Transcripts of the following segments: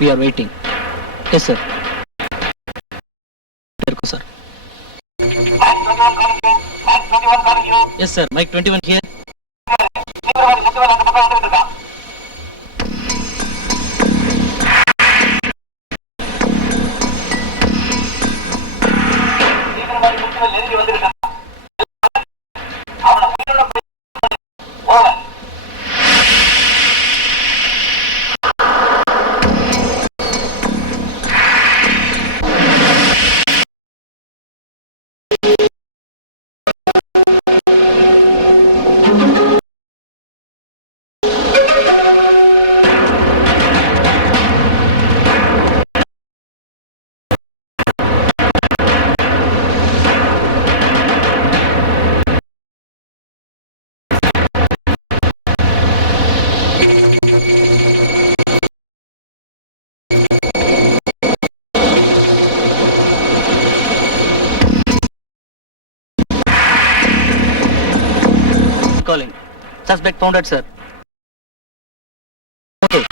We are waiting. Yes, sir. Sir. Yes, sir. Mike 21 here. Calling. Suspect founded, sir. Okay.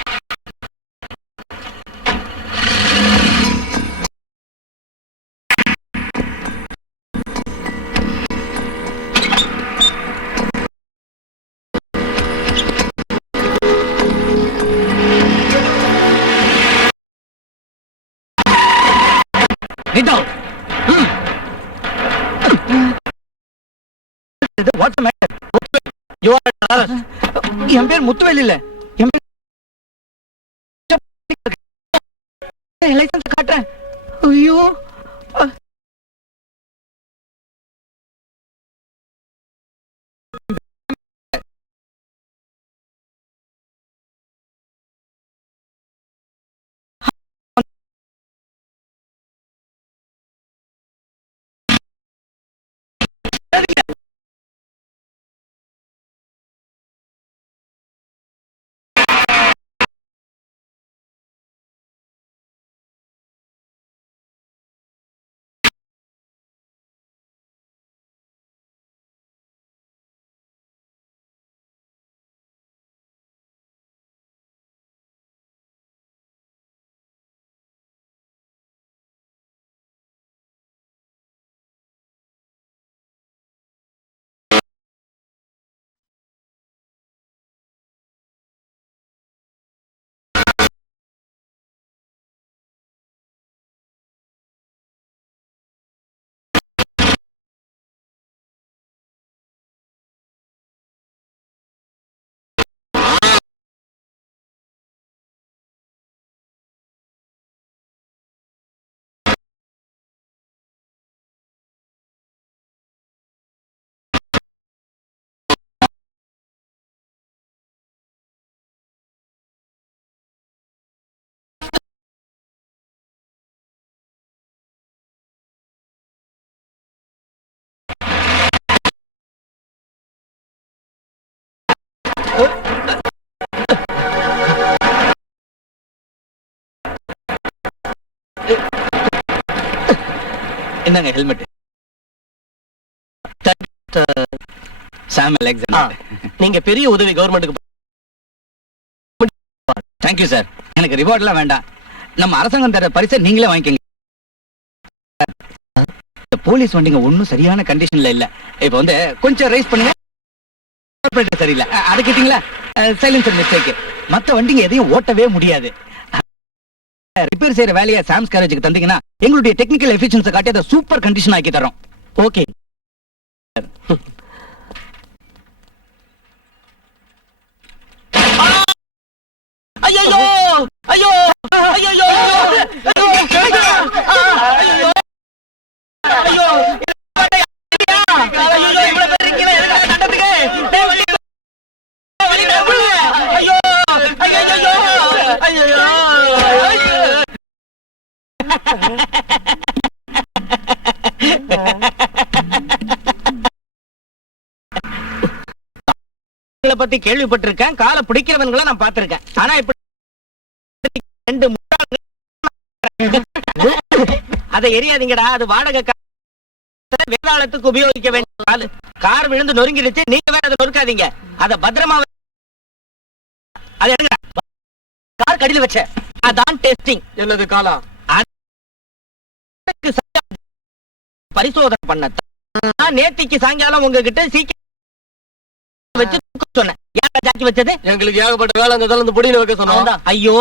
Get out. What's the matter? You are என் பேர் முத்துவேல் இல்ல. என் பேர் licence காட்டுறேன். ஐயோ என்னங்க helmet. சாம் Alexander. நீங்க பெரிய உதவி கவர்மெண்ட்டுக்கு. Thank you sir. எனக்கு ரிவார்ட்லாம் வேண்டாம். நம்ம அரசாங்கம் தர பரிசை நீங்களே வாங்கிக்கங்க. போலீஸ் வண்டிங்க ஒன்னும் சரியான கண்டிஷன்ல இல்ல. இப்ப வந்து கொஞ்சம் ரைஸ் பண்ணுங்க. சரியில்லை அது கேட்டீங்களா? Silencer mistake. மத்த வண்டிங்க எதையும் ஓட்டவே முடியாது. ரிப்பேர் செய்யற வேலையை சாம்ஸ் கேரேஜுக்கு தந்தீங்கன்னா எங்களுடைய டெக்னிக்கல் எஃபிஷியன்ஸை காட்டி அதை சூப்பர் கண்டிஷன் ஆக்கி தரோம். ஓகே. ஐயோ ஐயோ ஐயோ பத்தி கேள்விப்பட்டிருக்கேன். காலை பிடிக்கிறவன்களை நான் பார்த்திருக்கேன். ஆனா இப்ப அதை எரியாதீங்கடா. அது வாடகை வேதாளத்துக்கு உபயோகிக்க வேண்டிய கார் விழுந்து நொறுங்கிடுச்சு. நீங்க வேற அதை நொறுக்காதீங்க. அதை பத்திரமா அதை எடுங்க. கார் கடியில வச்ச அதான் டெஸ்டிங். என்னது காலா? பரிசோதனை பண்ண நேத்திக்கு சாயங்காலம் உங்ககிட்ட சீக்கிரம் வச்சு சொன்னேன். யாரா ஜாக்கி வச்சது? எங்களுக்கு ஏகப்பட்ட வேலை அந்த தலை பொடியில வைக்க சொன்னோம். ஐயோ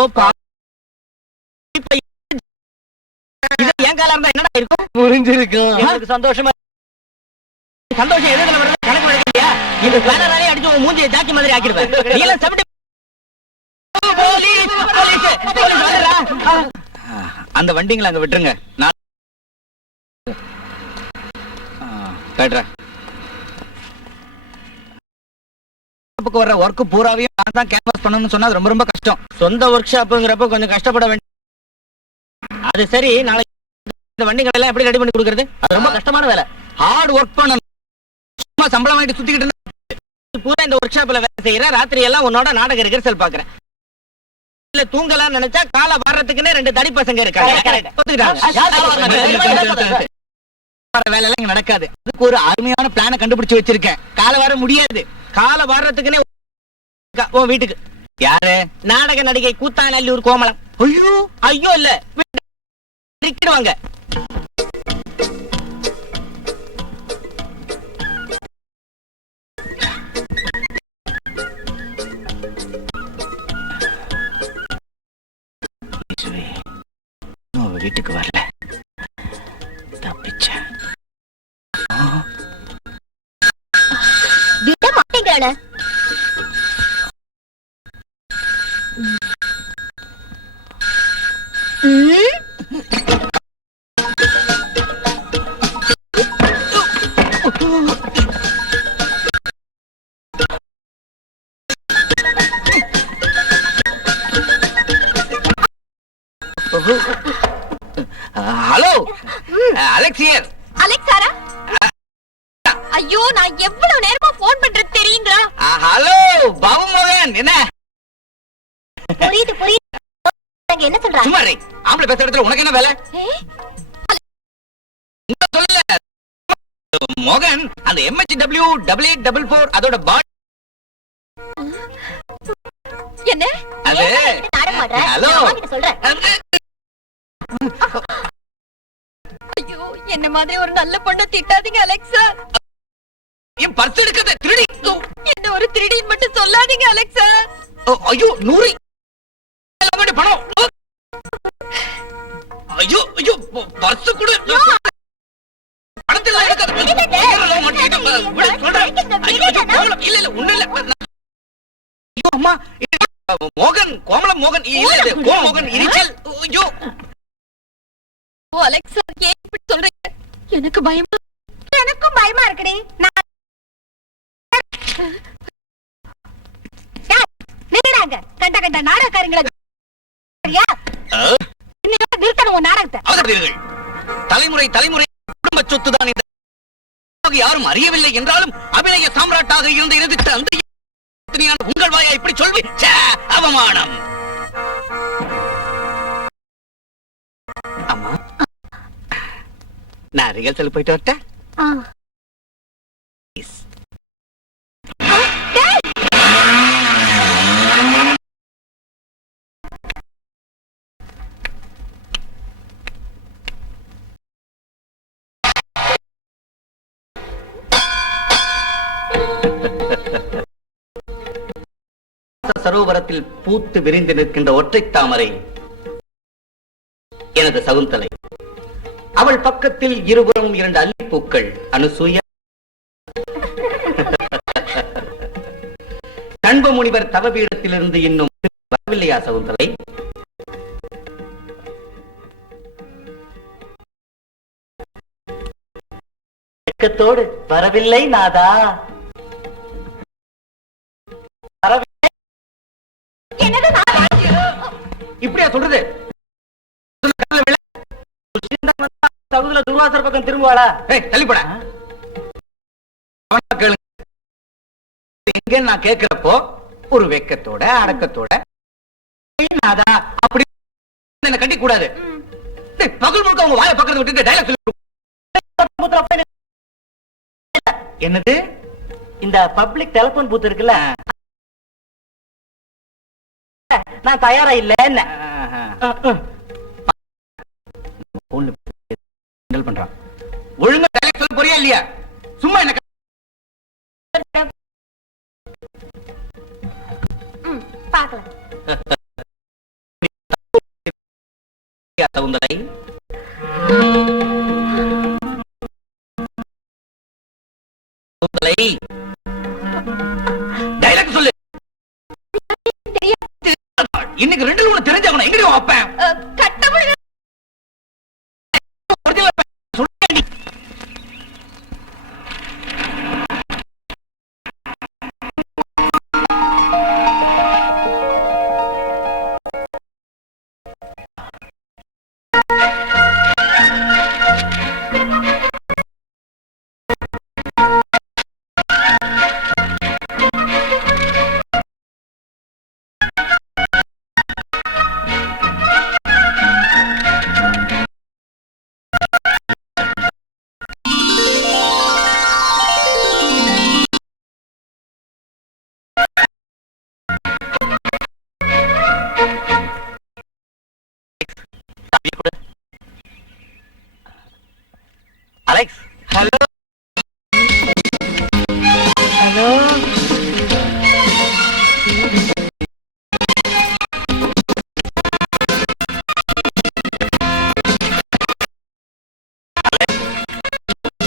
என் காலம் இருந்தா என்னடா இருக்கும்? புரிஞ்சிருக்கும். எனக்கு சந்தோஷமா சந்தோஷம் எதுல வருது கணக்கு வழக்கலையா? இந்த பேனராலே அடிச்சு உன் மூஞ்சியை ஜாக்கி மாதிரி ஆக்கிடுவேன். நீ எல்லாம் செவட்டி போலீஸ் போலீஸ் போலீஸ் வந்துடுறா. அந்த வண்டிங்களை அங்க விட்டுருங்க. நான் வர ஒர்க் பூராவையும் நான் தான் கேன்வாஸ் பண்ணணும்னு சொன்னா ரொம்ப ரொம்ப கஷ்டம். சொந்த ஒர்க் ஷாப்புங்கிறப்ப கொஞ்சம் கஷ்டப்பட வேண்டிய. அது சரி, நாளைக்கு இந்த வண்டிகளை எல்லாம் எப்படி ரெடி பண்ணி கொடுக்கறது? அது ரொம்ப கஷ்டமான வேலை. ஹார்ட் ஒர்க் பண்ணணும். சும்மா சம்பளம் வாங்கிட்டு சுத்திக்கிட்டு பூரா இந்த ஒர்க் ஷாப்ல வேலை செய்யற ராத்திரி எல்லாம் உன்னோட நாடக ரிஹர்சல் பாக்குறேன். இல்ல தூங்கலாம் நினைச்சா காலை வர்றதுக்குன்னே 2 தடி பசங்க இருக்காங்க. வேலை எல்லாம் இங்க நடக்காது. அதுக்கு ஒரு அருமையான பிளான கண்டுபிடிச்சு வச்சிருக்கேன். காலை வர முடியாது. காலை வர்றதுக்குன்னே உன் வீட்டுக்கு. யாரு? நாடக நடிகை கூத்தாநல்லூர் கோமளம். ஐயோ ஐயோ இல்ல வாங்க. வீட்டுக்கு வரல, தப்பிச்சேன். விட மாட்டேங்கிறான. Hello, Alex here. அலெக்சாரா? ஐயோ, நான் எவ்வளவு நேரமா போன் பண்றது தெரியுங்களா? ஹலோ பாபு மோகன். என்ன புரியுது புரியுது. என்ன சொல்றாங்க? சும்மா ரே, ஆம்பளை பேசுற இடத்துல உனக்கு என்ன வேலை? சொல்லல மோகன், அந்த MHW 8844 அதோட பாடி என்ன? அது ஹலோ சொல்றேன். ஐயோ, என்ன மாதிரி ஒரு நல்ல பொண்ணை திட்டாதீங்க அலெக்சா. என் பர்ஸ் எடுக்கத திருடி. என்ன ஒரு திருடின்னு மட்டும் சொல்லாதீங்க அலெக்சா. ஐயோ 100 பணம். ஐயோ ஐயோ பர்ஸ் கொடு. பணத்துல எடுக்கத இல்ல இல்ல ஒண்ணு இல்ல. ஐயோ அம்மா, மோகன் கோமளம் மோகன் இல்ல, இது கோமோகன் இரிச்சல். ஐயோ ஓ அலெக்சா, ஏன் இப்படி சொல்றீங்க? எனக்கு பயமா. எனக்கும் பயமா இருக்குடி. நிறுடாங்க கண்ட கண்ட நாடகக்காரங்களை. நிறுத்தணும் உன் நாடகத்தை. அவசரப்படுகிறீர்கள். தலைமுறை தலைமுறை குடும்ப சொத்து தான் இந்த. யாரும் அறியவில்லை என்றாலும் அபிநய சாம்ராட்டாக இருந்து எதிர்த்த அந்த உங்கள் வாயா இப்படி சொல்வி அவமானம். அம்மா, நான் ரிஹர்சல் போயிட்டு வரட்டேன். சரோவரத்தில் பூத்து விரிந்து நிற்கின்ற ஒற்றை தாமரை எனது சகுந்தலை. அவள் பக்கத்தில் இருபுறமும் 2 அல்லிப்பூக்கள் அனுசூயா. நண்ப முனிவர் தவபீடத்திலிருந்து இன்னும் வரவில்லையா சகுந்தலை? வெட்கத்தோடு வரவில்லை நாதா. இப்படியா சொல்றது? சகுந்தல துர்வாசர் பக்கம் திரும்புவாளா? தள்ளிப்பட எங்க நான் கேட்கிறப்போ ஒரு வெக்கத்தோட அடக்கத்தோட அப்படி என்ன கட்டி கூடாது. பகல் முழுக்க அவங்க வாயை பக்கத்துல விட்டு டைலாக் சொல்லி. என்னது? இந்த பப்ளிக் டெலிபோன் பூத் இருக்குல்ல, நான் தயாரா இல்ல. போன்ல கிண்டல் பண்றான். ஒழுங்கா டைலாக் சொல்ல போறியா இல்லையா? சும்மா என்ன பாக்கலாம். சவுந்தரை டைலாக் சொல்லு. இன்னைக்கு ரெண்டுல ஒண்ணு தெரிஞ்சாகணும். எங்கடி வைப்பேன்? கட்டப்படி அலெக்ஸ். Hello hello.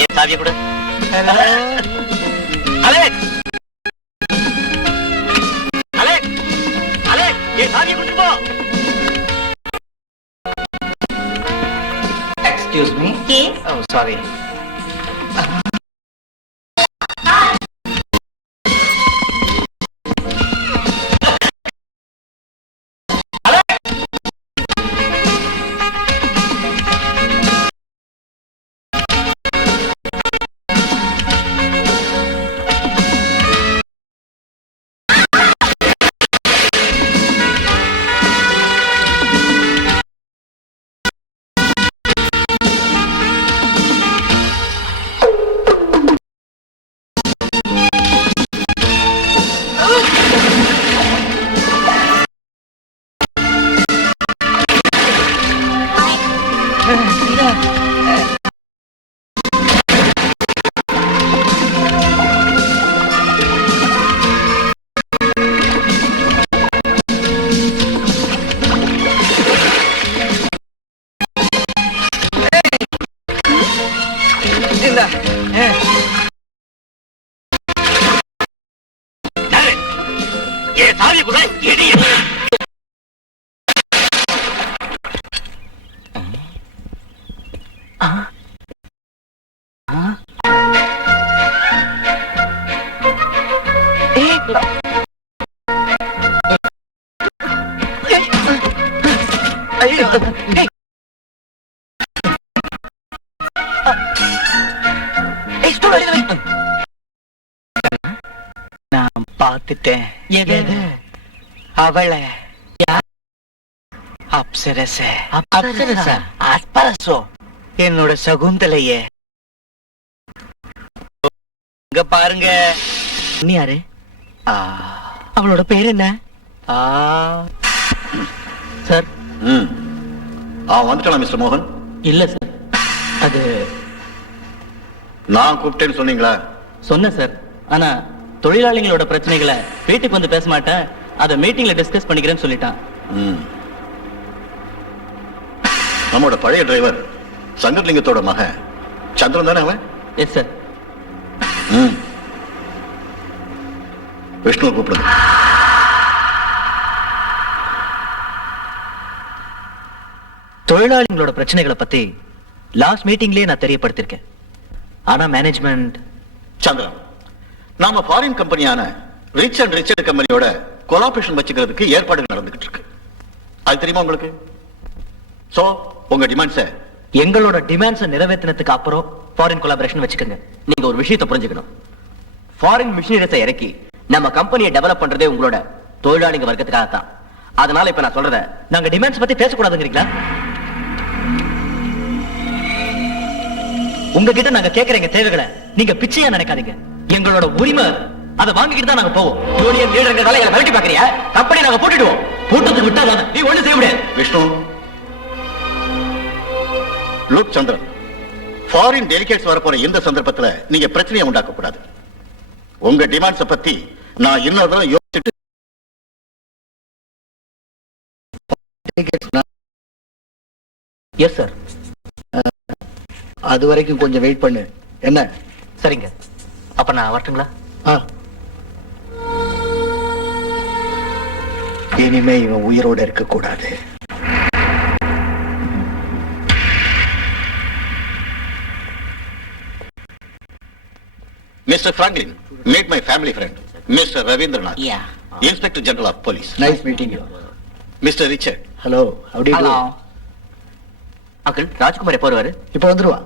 என் சாவியை கொடு. Hello Alex. அலெக்ஸ் அலெக்ஸ் என் சாவியை கொண்டு போ. Excuse me. Yes. Oh, sorry. நான் பார்த்துட்டேன். அவளை அப்சரசோ என்னோட சகுந்தலைய இங்க பாருங்க. நீ யாரு? அவளோட பேர் என்ன? சார் வந்துட்டா மிஸ்டர் மோகன்? இல்ல சார், அது நான் கூப்பிட்டேன்னு சொன்னீங்களா? சொன்னேன் சார். ஆனா தொழிலாளிகளோட பிரச்சனைகளை வீட்டுக்கு வந்து பேச மாட்டேன், அதை மீட்டிங்ல டிஸ்கஸ் பண்ணிக்கிறேன்னு சொல்லிட்டான். நம்மோட பழைய டிரைவர் சங்கர்லிங்கத்தோட மகன் சந்திரன் தானே அவன்? Yes sir. விஷ்ணு கூப்பிடுங்க. தொழிலாளிகளோட பிரச்சனைகளை பத்தி லாஸ்ட் மீட்டிங்லயே நான் தெரியப்படுத்திருக்கேன். ஆனா மேனேஜ்மெண்ட் சந்திரன், நாம ஃபாரின் கம்பெனியான ரிச் அண்ட் ரிச்சர்ட் கம்பெனியோட கொலாபரேஷன் வச்சுக்கிறதுக்கு ஏற்பாடுகள் நடந்துகிட்டு இருக்கு. அது தெரியுமா உங்களுக்கு? சோ உங்க டிமாண்ட்ஸை எங்களோட டிமாண்ட்ஸை நிறைவேற்றினதுக்கு அப்புறம் ஃபாரின் கொலாபரேஷன் வச்சுக்கோங்க. நீங்க ஒரு விஷயத்தை புரிஞ்சுக்கணும். ஃபாரின் மிஷினரிஸை இறக்கி நம்ம கம்பெனியை டெவலப் பண்றதே உங்களோட தொழிலாளிங்க வர்க்கத்துக்காக தான். அதனால இப்ப நான் சொல்றத நாங்க டிமாண்ட்ஸ் பத்தி பேசக்கூடாதுங்கிறீங்களா? உங்ககிட்ட நாங்க கேட்கிற எங்க தேவைகளை நீங்க பிச்சையா நினைக்காதீங்க. எங்களோட உரிமை அதை வாங்கிக்கிட்டு தான் நாங்க போவோம். யூனியன் லீடருங்கிறதால எங்களை மிரட்டி பாக்குறியா? கம்பெனி நாங்க போட்டுடுவோம். கூட்டத்துக்கு விட்டா தானே நீ ஒண்ணு செய்ய முடியாது. விஷ்ணு, லுக் சந்திரன், ஃபாரின் டெலிகேட்ஸ் வரப்போற இந்த சந்தர்ப்பத்துல நீங்க பிரச்சனையை உண்டாக்க கூடாது. உங்க டிமாண்ட்ஸை பத்தி நான் இன்னொரு தடவை யோசிச்சுட்டு எஸ் சார். அது வரைக்கும் கொஞ்சம் வெயிட் பண்ணு. என்ன? சரிங்க. அப்ப நான் வரட்டுங்களா? இனிமே இவன் உயிரோட இருக்க கூடாது. Mister Franklin, meet my family friend, Mr. Ravindranath, Yeah. Inspector General of Police. Nice meeting you. Mr. Richard, hello, how do you do? Uncle, Rajkumar எப்போ வருவாரு? இப்போ வந்துருவா.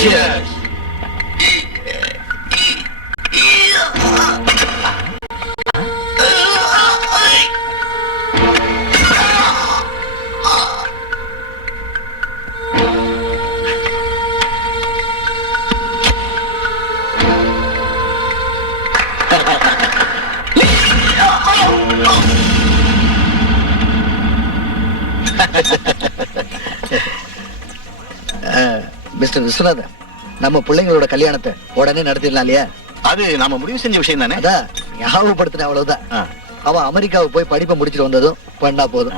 cheers. மிஸ்டர் விஸ்வநாதன், நம்ம பிள்ளைங்களோட கல்யாணத்தை உடனே நடத்திடலாம் இல்லையா? அது நாம முடிவு செஞ்ச விஷயம் தானே. அதான் ஞாபகப்படுத்தின, அவ்வளவுதான். ஆ. அவன் அமெரிக்காவுக்கு போய் படிப்பை முடிச்சுட்டு வந்ததும் பண்ணா போதும்.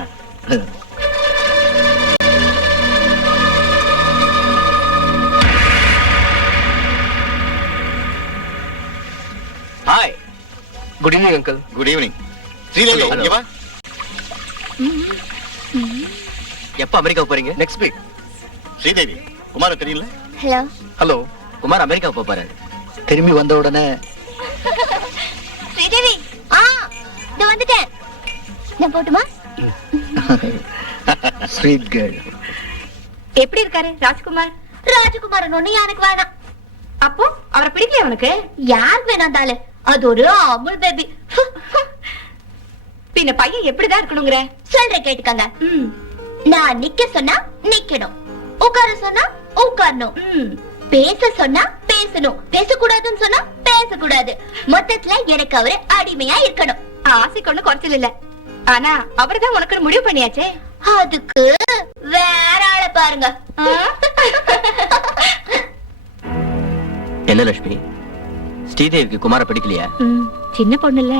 Hi. Good evening uncle. Good evening. Sridevi, Hello. இங்க வா. எப்ப அமெரிக்காவுக்கு போறீங்க? Next week. ஸ்ரீதேவி, குமார தெரியல? ஹலோ. ஹலோ. குமார் அமெரிக்காவுக்கு போறாரு. திரும்பி வந்த உடனே ஸ்ரீதேவி, இதோ வந்துட்டேன். நான் போட்டுமா? Sweet girl. எப்படி இருக்காரு ராஜ்குமார்? ராஜகுமாரன் ஒண்ணு எனக்கு வேணாம். அப்போ அவரை பிடிக்கல உனக்கு? யாருக்கு வேணாந்தாலு, அது ஒரு அமுல் பேபி. பின்ன பையன் எப்படிதான் இருக்கணுங்கிற? சொல்ற கேட்டுக்கங்க. நான் நிக்க சொன்னா நிக்கணும், உட்கார சொன்னா உட்காரணும், பேச சொன்னா பேசணும், பேசக்கூடாதுன்னு சொன்னா பேசக்கூடாது. மொத்தத்துல எனக்கு அவரு அடிமையா இருக்கணும். ஆசைக்கு ஒண்ணு குறைச்சல் இல்ல. ஆனா அவர்தான் உனக்கு முடிவு பண்ணியாச்சே. அதுக்கு வேற ஆளை பாருங்க. என்ன லட்சுமி, ஸ்ரீதேவிக்கு குமார பிடிக்கலையா? சின்ன பொண்ணு இல்ல.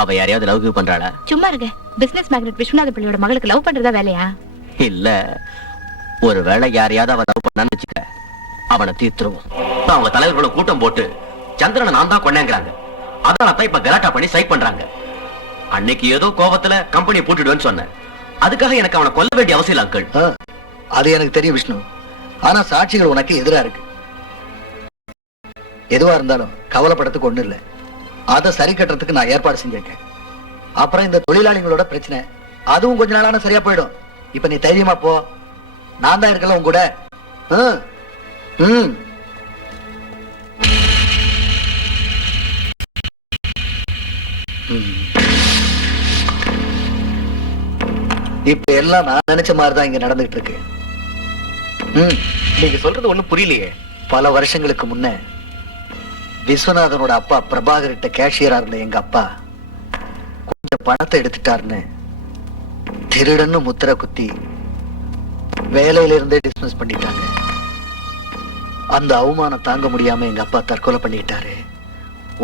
அவ யாரையாவது லவ் பண்றாளா? சும்மா இருங்க. பிசினஸ் மேக்னெட் விஸ்வநாத பிள்ளையோட மகளுக்கு லவ் பண்றதா வேலையா? இல்ல, ஒரு வேளை யாரையாவது அவ லவ் பண்ணான்னு வச்சுக்க, அவனை தீர்த்துருவோம். அவங்க தலைவர்களும் கூட்டம் போட்டு சந்திரனை நான் தான் கொண்டாங்கிறாங்க. அதனால தான் இப்ப கலாட்டா பண்ணி சைட் பண்றாங்க. அன்னைக்கு ஏதோ கோபத்துல கம்பெனியை பூட்டிடுவேன்னு சொன்னேன். அதுக்காக எனக்கு அவனை கொல்ல வேண்டிய அவசியம் இல்லை அங்கிள். அது எனக்கு தெரியும் விஷ்ணு. ஆனா சாட்சிகள் உனக்கு எதிரா இருக்கு. எதுவா இருந்தாலும் கவலைப்படத்துக்கு ஒண்ணு இல்ல. அதை சரி கட்டுறதுக்கு நான் ஏற்பாடு செஞ்சிருக்கேன். அப்புறம் இந்த தொழிலாளிகளோட பிரச்சனை, அதுவும் கொஞ்ச நாளான சரியா போயிடும். இப்ப நீ தைரியமா போ, நான் தான் இருக்கல உன் கூட. இப்ப எல்லாம் நான் நினைச்ச மாதிரிதான் இங்க நடந்துகிட்டு இருக்கு. நீங்க சொல்றது ஒண்ணும் புரியலையே. பல வருஷங்களுக்கு முன்ன விஸ்வநாதனோட அப்பா பிரபாகர்கிட்ட கேஷியரா இருந்த எங்க அப்பா கொஞ்சம் பணத்தை எடுத்துட்டாருன்னு திருடன்னு முத்திர குத்தி வேலையில இருந்தே டிஸ்மிஸ் பண்ணிட்டாங்க. அந்த அவமானம் தாங்க முடியாம எங்க அப்பா தற்கொலை பண்ணிட்டாரு.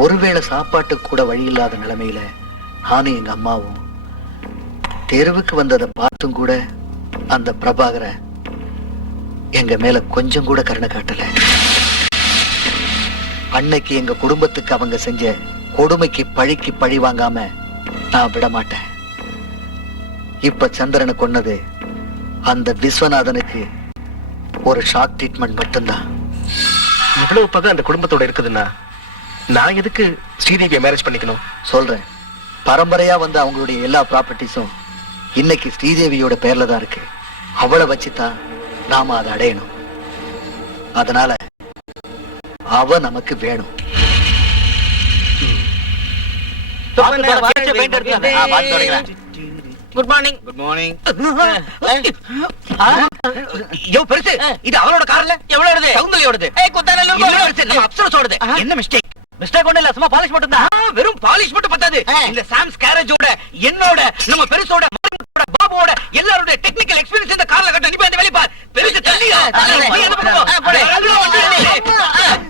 ஒருவேளை சாப்பாட்டுக்கு கூட வழி இல்லாத நிலைமையில நானும் எங்க அம்மாவும் தெருவுக்கு வந்ததை பார்த்தும் கூட அந்த பிரபாகர எங்க மேல கொஞ்சம் கூட கருணை காட்டல. அன்னைக்கு எங்க குடும்பத்துக்கு அவங்க செஞ்ச கொடுமைக்கு பழிக்கு பழி வாங்காம நான் விட மாட்டேன். இப்ப சந்திரனை கொன்னது அந்த விஸ்வநாதனுக்கு ஒரு ஷாக் ட்ரீட்மெண்ட் மட்டும்தான். இவ்வளவு பகை அந்த குடும்பத்தோட இருக்குதுன்னா நான் எதுக்கு ஸ்ரீதேவியை மேரேஜ் பண்ணிக்கணும்? சொல்றேன், பரம்பரையா வந்து அவங்களுடைய எல்லா ப்ராப்பர்ட்டிஸும் இன்னைக்கு ஸ்ரீதேவியோட பேர்ல தான் இருக்கு. அவளை வச்சுதான் நாம அதை அடையணும். அதனால அவ நமக்கு வேணும். Good morning. Good morning. யோ பெருசு, இது அவளோட கார்ல எவ்வளவு வருது? சௌந்தர்யோடது. நம்ம அப்சரஸோடது. என்ன மிஸ்டேக்? மிஸ்டேக் ஒண்ணு இல்ல, சும்மா பாலிஷ் மட்டும் தான். வெறும் பாலிஷ் மட்டும் பத்தாது. இந்த சாம்ஸ் கேரேஜோட, என்னோட, நம்ம பெருசோட, பாபுவோட எல்லாரோட டெக்னிக்கல் எக்ஸ்பீரியன்ஸ் இந்த கார்ல கட்ட. நீ போய் அந்த வேலைய பார். பெருசு தள்ளியா?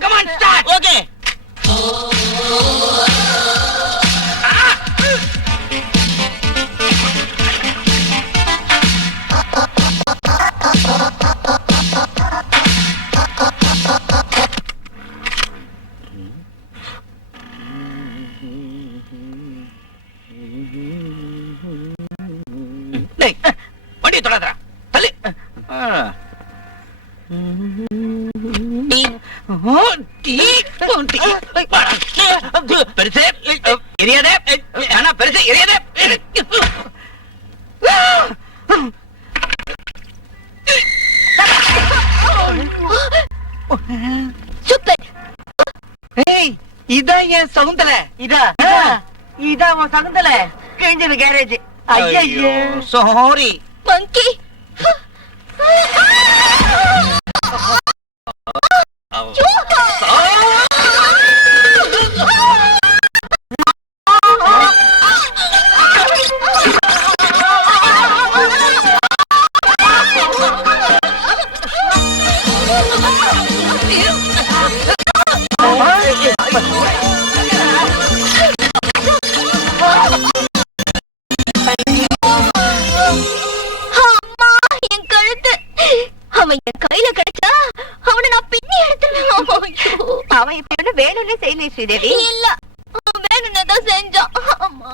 Come on start. ஓகே. டேய், வண்டியை தொடாதடா. தள்ளு. பெருசு எரியாதே. ஆனா பெருசு எரியாதே. சூப்பர். இதான் என் சவுந்தல. இதான் உன் சகுந்தல கிழிஞ்சது கேரேஜ். ஐயோ சாரி. மங்கி. அவன் என் கையில கிடைச்சா அவனை நான் பின்னி எடுத்துருவேன். அவன் இப்ப என்ன வேணும்னு செய்யல ஸ்ரீதேவி. இல்ல, வேணும்னு தான் செஞ்சான். அம்மா,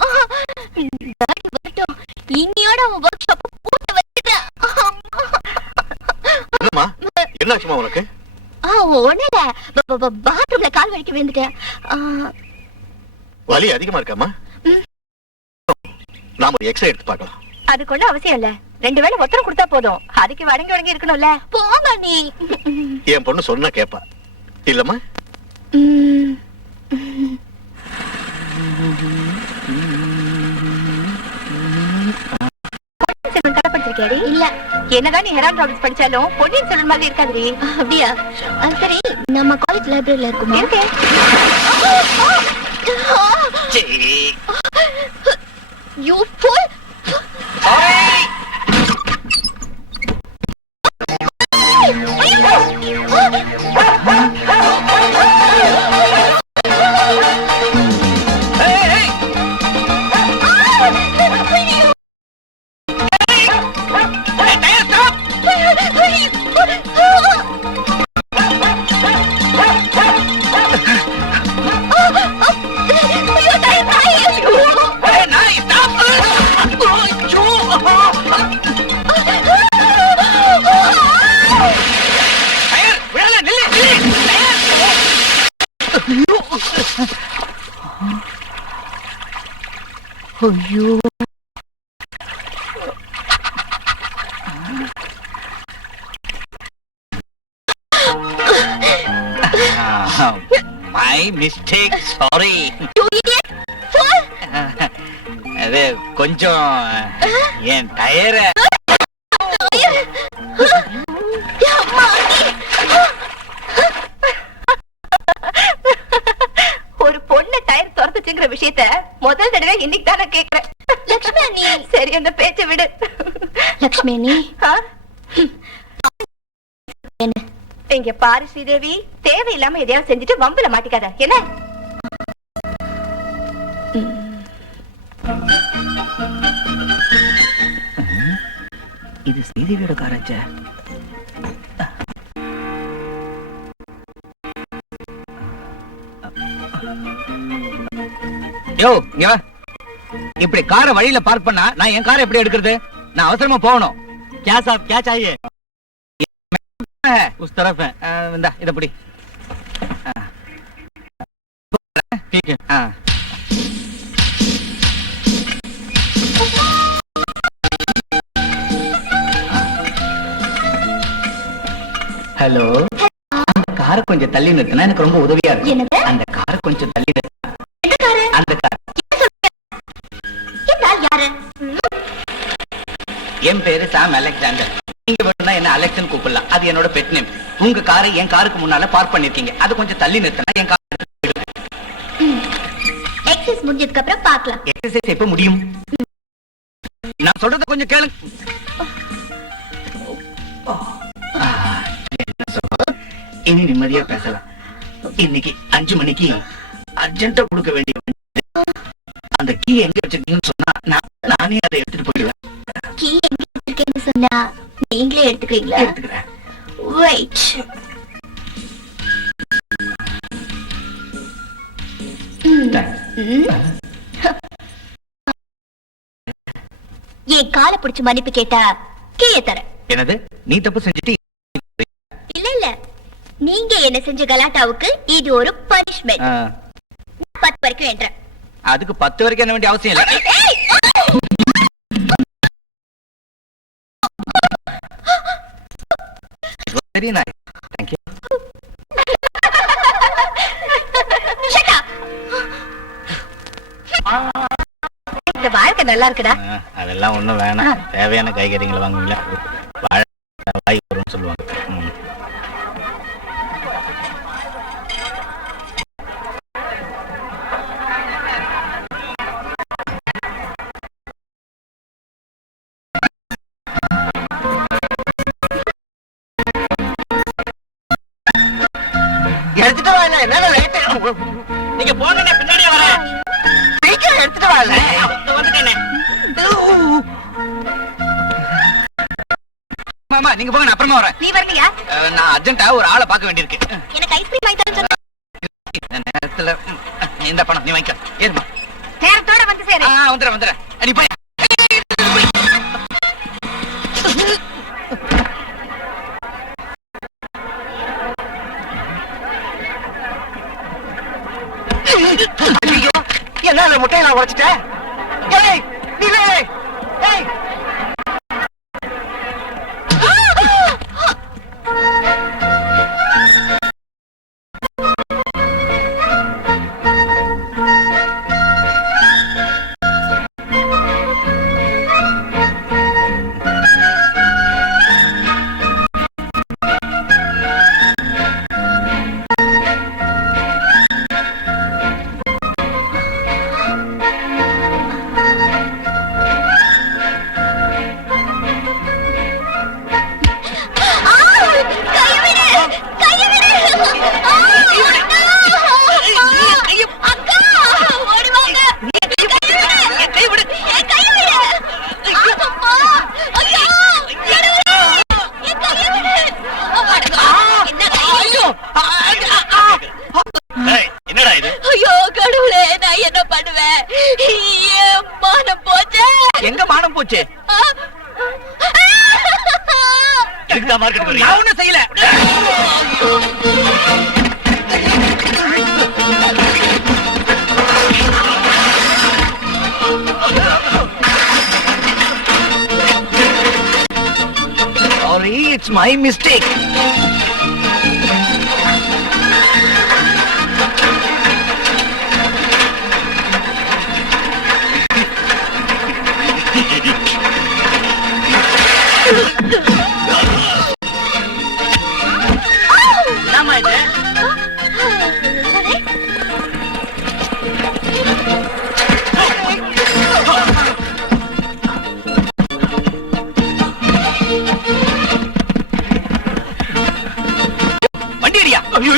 டாடி வரட்டும், இன்னியோட அவன் ஒர்க் ஷாப் பூட்ட வச்சுட்டேன். என்னம்மா, என்னாச்சுமா உனக்கு? ஒண்ணுல பாத்ரூம்ல கால் வலிக்க விழுந்துட்டேன். வலி அதிகமா இருக்காமா? நாம ஒரு எக்ஸ்ரே எடுத்து பார்க்கலாம். அதுக்கு ஒண்ணும் அவசியம் இல்ல. 2 வேளை ஒத்தரம் கொடுத்தா போதும். அதுக்கு வடங்கி வடங்கி இருக்கணும்ல. போங்க நீ. என் பொண்ணு சொன்னா கேப்பா இல்லம்மா? படிச்சிருக்கேடி? இல்ல. என்னதான் நீ ஹெரான் ராபின்ஸ் படிச்சாலும் பொன்னியின் செல்வன் மாதிரி இருக்காதுடி. அப்படியா? சரி, நம்ம காலேஜ் லைப்ரரியில இருக்குமா? இருக்கு. You fool! ஐயோ, மை மிஸ்டேக், சாரி. அது கொஞ்சம் என் டயர ஒரு பொண்ணு டயர் துரத்துச்சுங்கிற விஷயத்த முதல் தடவை இன்னைக்கு தான் நான் கேக்குறேன். லக்ஷ்மி நீ. சரி, அந்த பேச்சை விடு. லக்ஷ்மி நீ. இங்க பாரு ஸ்ரீதேவி, தேவையில்லாம எதையாவது செஞ்சுட்டு வம்புல மாட்டிக்காத என்ன? இது ஸ்ரீதேவியோட காராச்ச. யோ, இங்க வா. இப்படி காரை வழியில பார்க் பண்ணா நான் என் காரை எப்படி எடுக்கிறது? நான் அவசரமா போகணும். क्या साहब, क्या चाहिए? उस तरफ है. इंदा इधर पड़ी. ठीक है. ஹலோ, அந்த காரை காரை கொஞ்சம் தள்ளி நிறுத்தினா எனக்கு ரொம்ப உதவியா இருக்கும். என்னது? அந்த காரை கொஞ்சம் தள்ளி நிறுத்தினா. எந்த காரு? அந்த கார் இந்த ஆள் யாரு? என் பேரு சாம் அலெக்சாண்டர். நீங்க வேணும்னா என்ன அலெக்சன் கூப்பிடலாம். அது என்னோட பெட் நேம். உங்க காரை என் காருக்கு முன்னால பார்க் பண்ணிருக்கீங்க. அது கொஞ்சம் தள்ளி நிறுத்தினா என் கார் எக்ஸசைஸ் முடிஞ்சதுக்கு அப்புறம் பார்க்கலாம். எக்ஸசைஸ் எப்ப முடியும்? நான் சொல்றத கொஞ்சம் கேளு. இனி நிம்மதியா பேசலாம். இன்னைக்கு 5 மணிக்கு அர்ஜென்ட்டா கொடுக்க வேண்டிய அந்த கீ எங்க வச்சிருக்கீங்கன்னு சொன்னா நானே அதை எடுத்துட்டு போயிடுவேன். கீ எங்க வச்சிருக்கேன்னு சொன்னா நீங்களே எடுத்துக்கிறீங்களா? எடுத்துக்கிறேன். வெயிட். என் காலை பிடிச்சு மன்னிப்பு கேட்டா கீழே தர. என்னது? நீ தப்பு செஞ்சுட்டு இல்ல இல்ல, நீங்க என்ன செஞ்ச கலாட்டாவுக்கு இது ஒரு பனிஷ்மெண்ட். 10 வரைக்கும் என்ற. அதுக்கு 10 வரைக்கும் என்ன வேண்டிய அவசியம் இல்லை. சரி நாய். தேங்க்யூ. இந்த வாழ்க்கை நல்லா இருக்குடா. அதெல்லாம் ஒண்ணும் வேணாம். தேவையான காய்கறிகளை வாங்குவீங்களா? வாய் வரும்னு சொல்லுவாங்க. எடுத்துட்டு வா. என்ன லேட்? நீங்க போங்க, பின்னாடியே வரேன். சீக்கிரம் எடுத்துட்டு வா. வந்துட்டேனே. மாமா நீங்க போங்க, நான் அப்புறமா வரேன். நீ வரலையா? நான் அர்ஜென்ட்டா ஒரு ஆளை பார்க்க வேண்டியிருக்கு. எனக்கு ஐஸ்கிரீம் வாங்கி தரேன்னு சொன்ன. இந்த நேரத்துல இந்த பணம் நீ வாங்கிக்க. ஏறுமா. நேரத்தோட வந்து சேரு. வந்துடுறேன். நீ போய். என்ன இந்த முட்டையை நான் உடைச்சிட்டேன்? ஏய் நில்லு. ஏய் என்னடா இது? ஐயோ கடவுளே, நான் என்ன பண்ணுவேன்? மானம் போச்சு. எங்க மானம் போச்சு? எதுக்கு தான் மார்க்கெட் வரீங்க? நான் ஒண்ணும் செய்யல. Sorry, it's my mistake. என்னம்மா இது? வண்டி அடியா. ஐயோ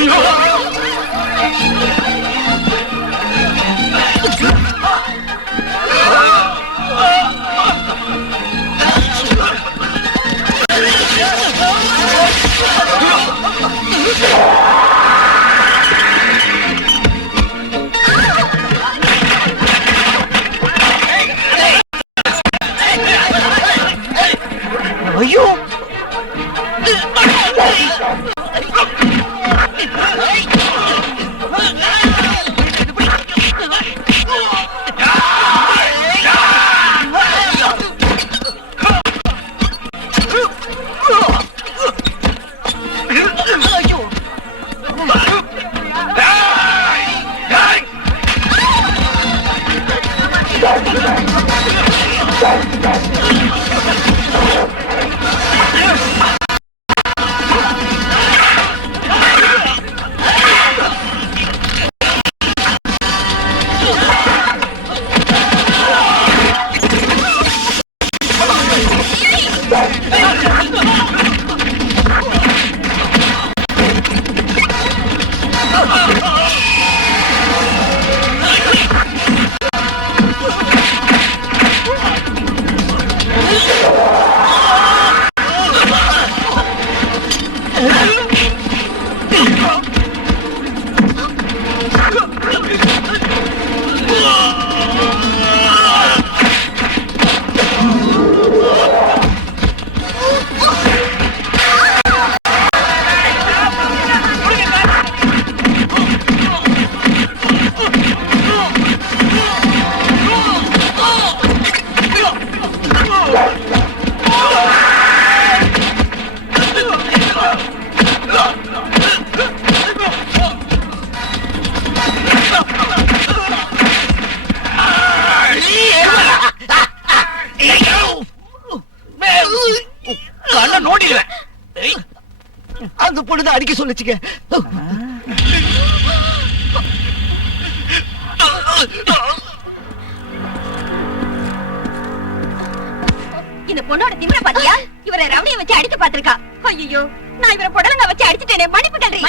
அந்த பொண்ணு அடிக்க சொல்லுச்சுங்க. இந்த பொண்ணோட திமிர பாத்தியா? இவரை ரவுடிய வச்சு அடிச்சு பாத்திருக்கா. ஐயோ, நான் இவரை புடலங்க வச்சு அடிச்சிட்டேனே. மன்னிப்பு கேள்வி.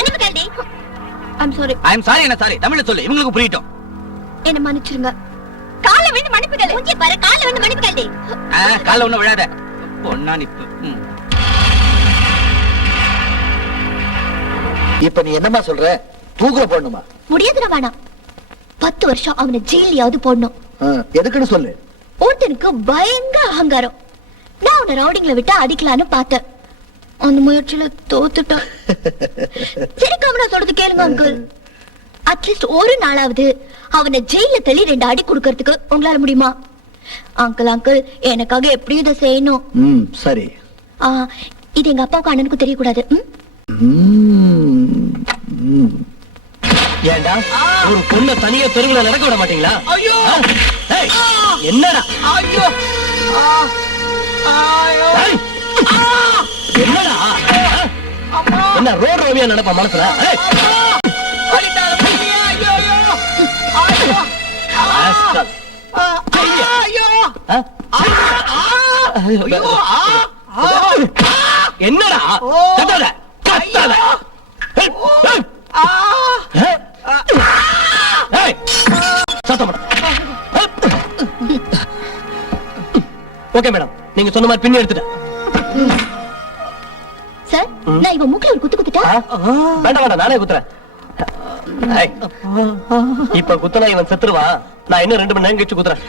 I'm sorry. ஐம் சாரி என்ன சாரி தமிழ்ல சொல்லு, இவங்களுக்கு புரியட்டும். என்ன மன்னிச்சிருங்க. கால்ல விழுந்து மன்னிப்பு கேளு. மூஞ்சி பாரு, கால்ல விழுந்து மன்னிப்பு கேளு. கால்ல ஒண்ணு விழாத. பொண்ணா நிப்பு. இப்ப நீ என்னமா சொல்ற? தூக்குல போடணுமா? முடியாதுடா, வேணாம். 10 வருஷம் அவனை ஜெயிலியாவது போடணும். எதுக்குன்னு சொல்லு. ஒருத்தனுக்கு பயங்கர அகங்காரம். நான் அவனை ரவுடிங்ல விட்டு அடிக்கலான்னு பார்த்தேன். அந்த முயற்சியில தோத்துட்டான். சரி, கவனம் சொல்றது கேளுங்க அங்கிள். அட்லீஸ்ட் ஒரு நாளாவது அவனை ஜெயில தள்ளி 2 அடி கொடுக்கறதுக்கு உங்களால முடியுமா? அங்கிள் எனக்காக எப்படி இதை செய்யணும். சரி. இது எங்க அப்பாவுக்கு அண்ணனுக்கு தெரியக்கூடாது. ஏண்டா ஒரு பொண்ணை தனியா தெருவுல நடக்க விட மாட்டீங்களா? ஐயோ என்னடா? ஐயோ ஏய், என்னடா? என்ன ரோட் ரோவியா நடப்பா மனசுல? என்னடா? கத்தாத கத்தாத. ஓகே மேடம், நீங்க சொன்ன மாதிரி பின்னி எடுத்துட்டேன். சார், நான் இவன் மூக்குல ஒரு குத்து குத்துட்டா? வேண்டாம் வேண்டாம், நானே குத்துறேன். இப்ப குத்தனா இவன் செத்துருவான். நான் இன்னும் 2 மணி நேரம் கழிச்சு குத்துறேன்.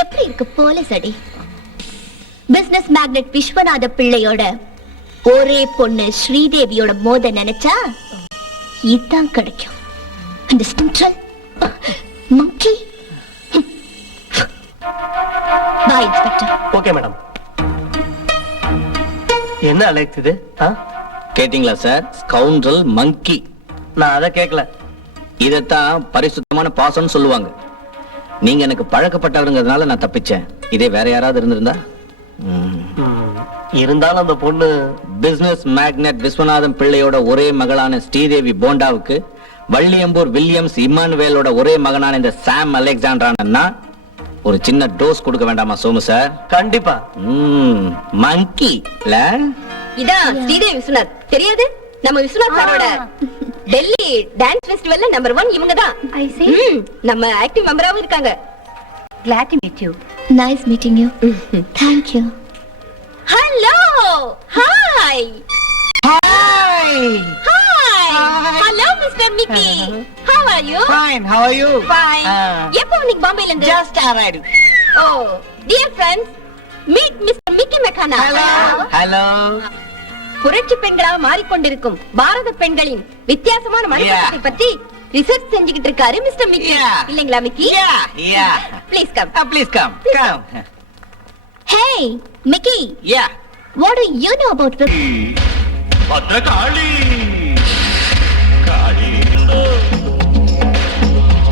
எப்படி இருக்கு போலீஸ் அடி? பிசினஸ் மேக்னெட் விஸ்வநாத பிள்ளையோட ஒரே பொண்ணு ஸ்ரீதேவியோட மோத நினைச்சா இதான் கிடைக்கும். அந்த ஸ்டிங்ட்ரல் மங்கி. பாய் இன்ஸ்பெக்டர். Okay madam. என்ன அழைத்து இது? கேட்டீங்களா சார்? ஸ்கவுண்டரல் மங்கி. நான் அதை கேட்கல. இதத்தான் பரிசுத்தமான பாசம்னு சொல்லுவாங்க. நீங்க எனக்கு பழக்கப்பட்டவருங்கிறதுனால நான் தப்பிச்சேன். இதே வேற யாராவது இருந்திருந்தா? இருந்தாலும் அந்த பொண்ணு பிசினஸ் மேக்னெட் விஸ்வநாதன் பிள்ளையோட ஒரே மகளான ஸ்ரீதேவி போண்டாவுக்கு வள்ளியம்பூர் வில்லியம்ஸ் இம்மானுவேலோட ஒரே மகனான இந்த சாம் அலெக்சாண்டரானா ஒரு சின்ன டோஸ் கொடுக்க வேண்டாமா சோமு சார்? கண்டிப்பா. மங்கி இல்ல? இதான் ஸ்ரீதேவி விஸ்வநாத். தெரியாது? நம்ம விஸ்வநாத் சாரோட டெல்லி டான்ஸ் ஃபெஸ்டிவல்ல நம்பர் 1 இவங்க தான். நம்ம ஆக்டிவ் மெம்பராவும் இருக்காங்க. Glad to meet you. Nice meeting you. Thank you. Hello. Hi. Hi. Hello Mr. Mickey. How are you? Fine. How are you? Fine. எப்போ நீங்க பாம்பேல இருந்து? Just arrived. Oh, dear friends, meet Mr. Mickey McKenna. Hello. புரட்சி பெண்களாக மாறிக்கொண்டிருக்கும் பாரத பெண்களின் வித்தியாசமான மனோபாவத்தை பற்றி research செஞ்சுக்கிட்டு இருக்காரு மிஸ்டர் மிக்கி. இல்லைங்களா Mickey? Yeah. Please come. Please come. Hey, Mickey. Yeah. What do you know about women? Bhadrakali Kali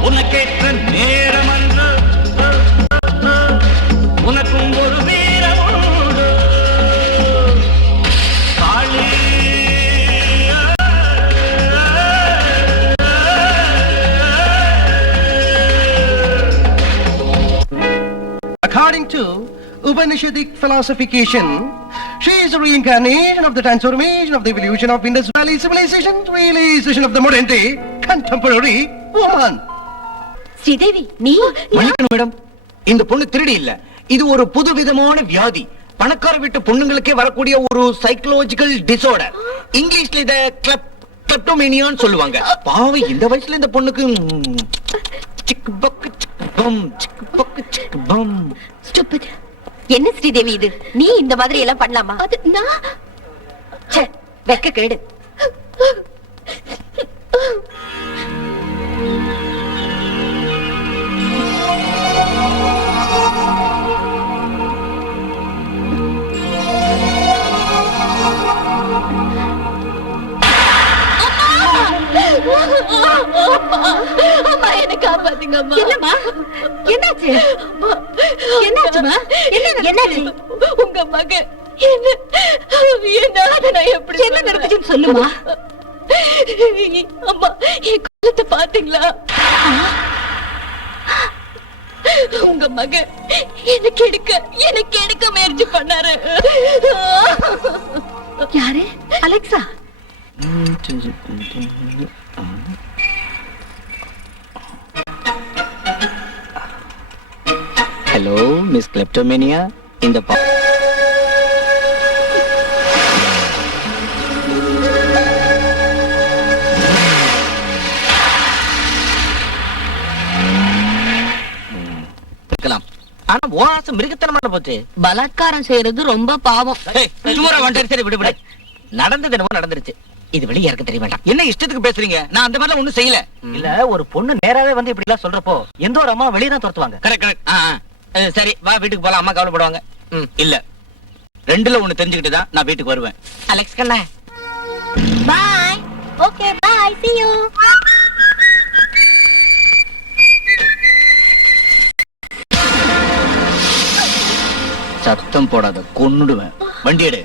உனக்கேற்ற நேரம் அன்று உனக்கும் ஒரு வீரம் உண்டு காளி. According to Upanishadic philosophication, she is a reincarnation of the transformation of the evolution of Indus Valley civilization, realization of the modern day contemporary woman. Sridevi, நீ மன்னிக்கணும் madam, இந்த பொண்ணு திருடி இல்ல. இது ஒரு புதுவிதமான வியாதி. பணக்கார வீட்டு பொண்ணுங்களுக்கே வரக்கூடிய ஒரு சைக்கலாஜிக்கல் டிசார்டர். இங்கிலீஷ்ல இத கிளெப்டோமேனியான்னு சொல்லுவாங்க. பாவி, இந்த வயசுல இந்த பொண்ணுக்கு சிக் பக் சிக் பம் சிக் பக் சிக் பம். Stupid. என்ன ஸ்ரீதேவி இது? நீ இந்த மாதிரி எல்லாம் பண்ணலாமா? அது நான் ச்சே, வெக்க கேடு. அம்மா, எனக்கு காப்பாத்துங்க அம்மா. என்னம்மா என்னாச்சு? என்னாச்சுமா? என்னாச்சு? உங்க மகன் என்ன நடந்துச்சுன்னு சொல்லுமா. அம்மா என் குலத்தை பாத்தீங்களா? உங்க மகன் எனக்கு எடுக்க முயற்சி பண்ணாரு. யாரு? அலெக்சா? ஹலோ மிஸ் கிளெப்டோமேனியா, இந்த இருக்கலாம். ஆனா உன் ஆசை மிருகத்தனமான போச்சு. பலாத்காரம் செய்யறது ரொம்ப பாவம். சரி விடு விடு. நடந்தது என்னமோ நடந்துருச்சு. இது வெளியே யாருக்கு தெரிய வேண்டாம். என்ன இஷ்டத்துக்கு பேசுறீங்க? நான் அந்த மாதிரிலாம் ஒண்ணும் செய்யல. இல்ல, ஒரு பொண்ணு நேராவே வந்து இப்படி எல்லாம் சொல்றப்போ எந்த ஒரு அம்மா வெளியே தான் துரத்துவாங்க. Correct correct. சரி வா வீட்டுக்கு போலாம். அம்மா கவலைப்படுவாங்க. இல்ல, ரெண்டுல ஒண்ணு தெரிஞ்சுக்கிட்டு தான் நான் வீட்டுக்கு வருவேன். அலெக்ஸ் கண்ணா bye. Okay bye, see you. சத்தம் போடாத, கொன்னுடுவேன். வண்டி எடு.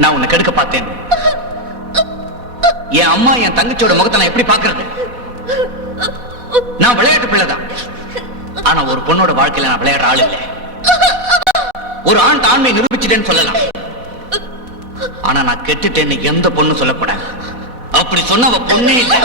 நான் உன்னை கெடுக்க பார்த்தேன். என் அம்மா என் தங்கச்சியோட முகத்தை நான் எப்படி பாக்குறது? நான் விளையாட்டு பிள்ளைதான். ஆனா ஒரு பொண்ணோட வாழ்க்கையில நான் விளையாடுற ஆள் இல்லை. ஒரு ஆண் ஆண்மை நிரூபிச்சிட்டேன்னு சொல்லலாம். ஆனா நான் கெட்டுட்டேன்னு எந்த பொண்ணு சொல்லக்கூடாது. அப்படி சொன்ன அவ பொண்ணே இல்லை.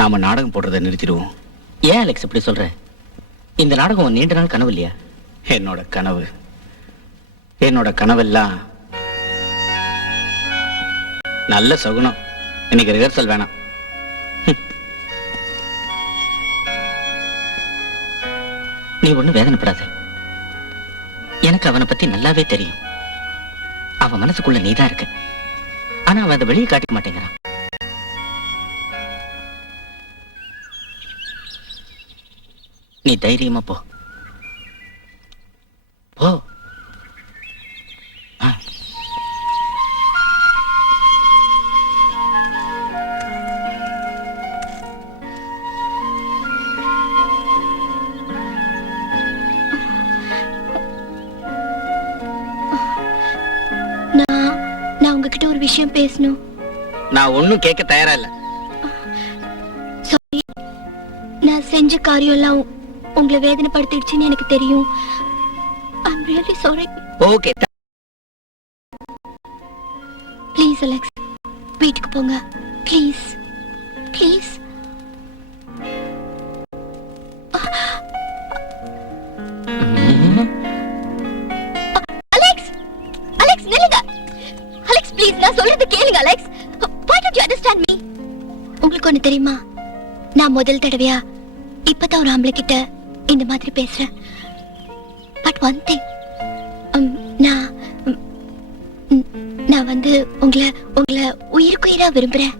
நாம நாடகம் போடுறதை நிறுத்திடுவோம். ஏன் அலெக்ஸ் இப்படி சொல்ற? இந்த நாடகம் நீண்ட நாள் கனவு இல்லையா? என்னோட கனவெல்லாம் நல்ல சகுனம். இன்னைக்கு ரிஹர்சல் வேணாம். நீ ஒண்ணு வேதனைப்படாத. எனக்கு அவனை பத்தி நல்லாவே தெரியும். அவன் மனசுக்குள்ள நீதான் இருக்க. ஆனா அவன் அதை வெளியே காட்டிக்க மாட்டேங்கிறான். நீ தைரியமா போ போ. நான் உங்ககிட்ட ஒரு விஷயம் பேசணும். நான் ஒண்ணும் கேட்க தயாரா இல்ல. நான் செஞ்ச காரியம் எல்லாம் உங்களை வேதனைப்படுத்திடுச்சுன்னு எனக்கு தெரியும். I'm really sorry. Okay, please Alex, வீட்டுக்கு போங்க. Please please. அலெக்ஸ், அலெக்ஸ் நில்லுங்க. அலெக்ஸ் ப்ளீஸ், நான் சொல்றது கேளுங்க Alex. Why don't you understand me? உங்களுக்கு ஒண்ணு தெரியுமா? நான் முதல் தடவையா இப்பதான் ஒரு ஆம்பளை கிட்ட இந்த மாதிரி பேசுறேன். பட் ஒன் திங், நான் வந்து உங்களை உயிருக்குயிரா விரும்புறேன்.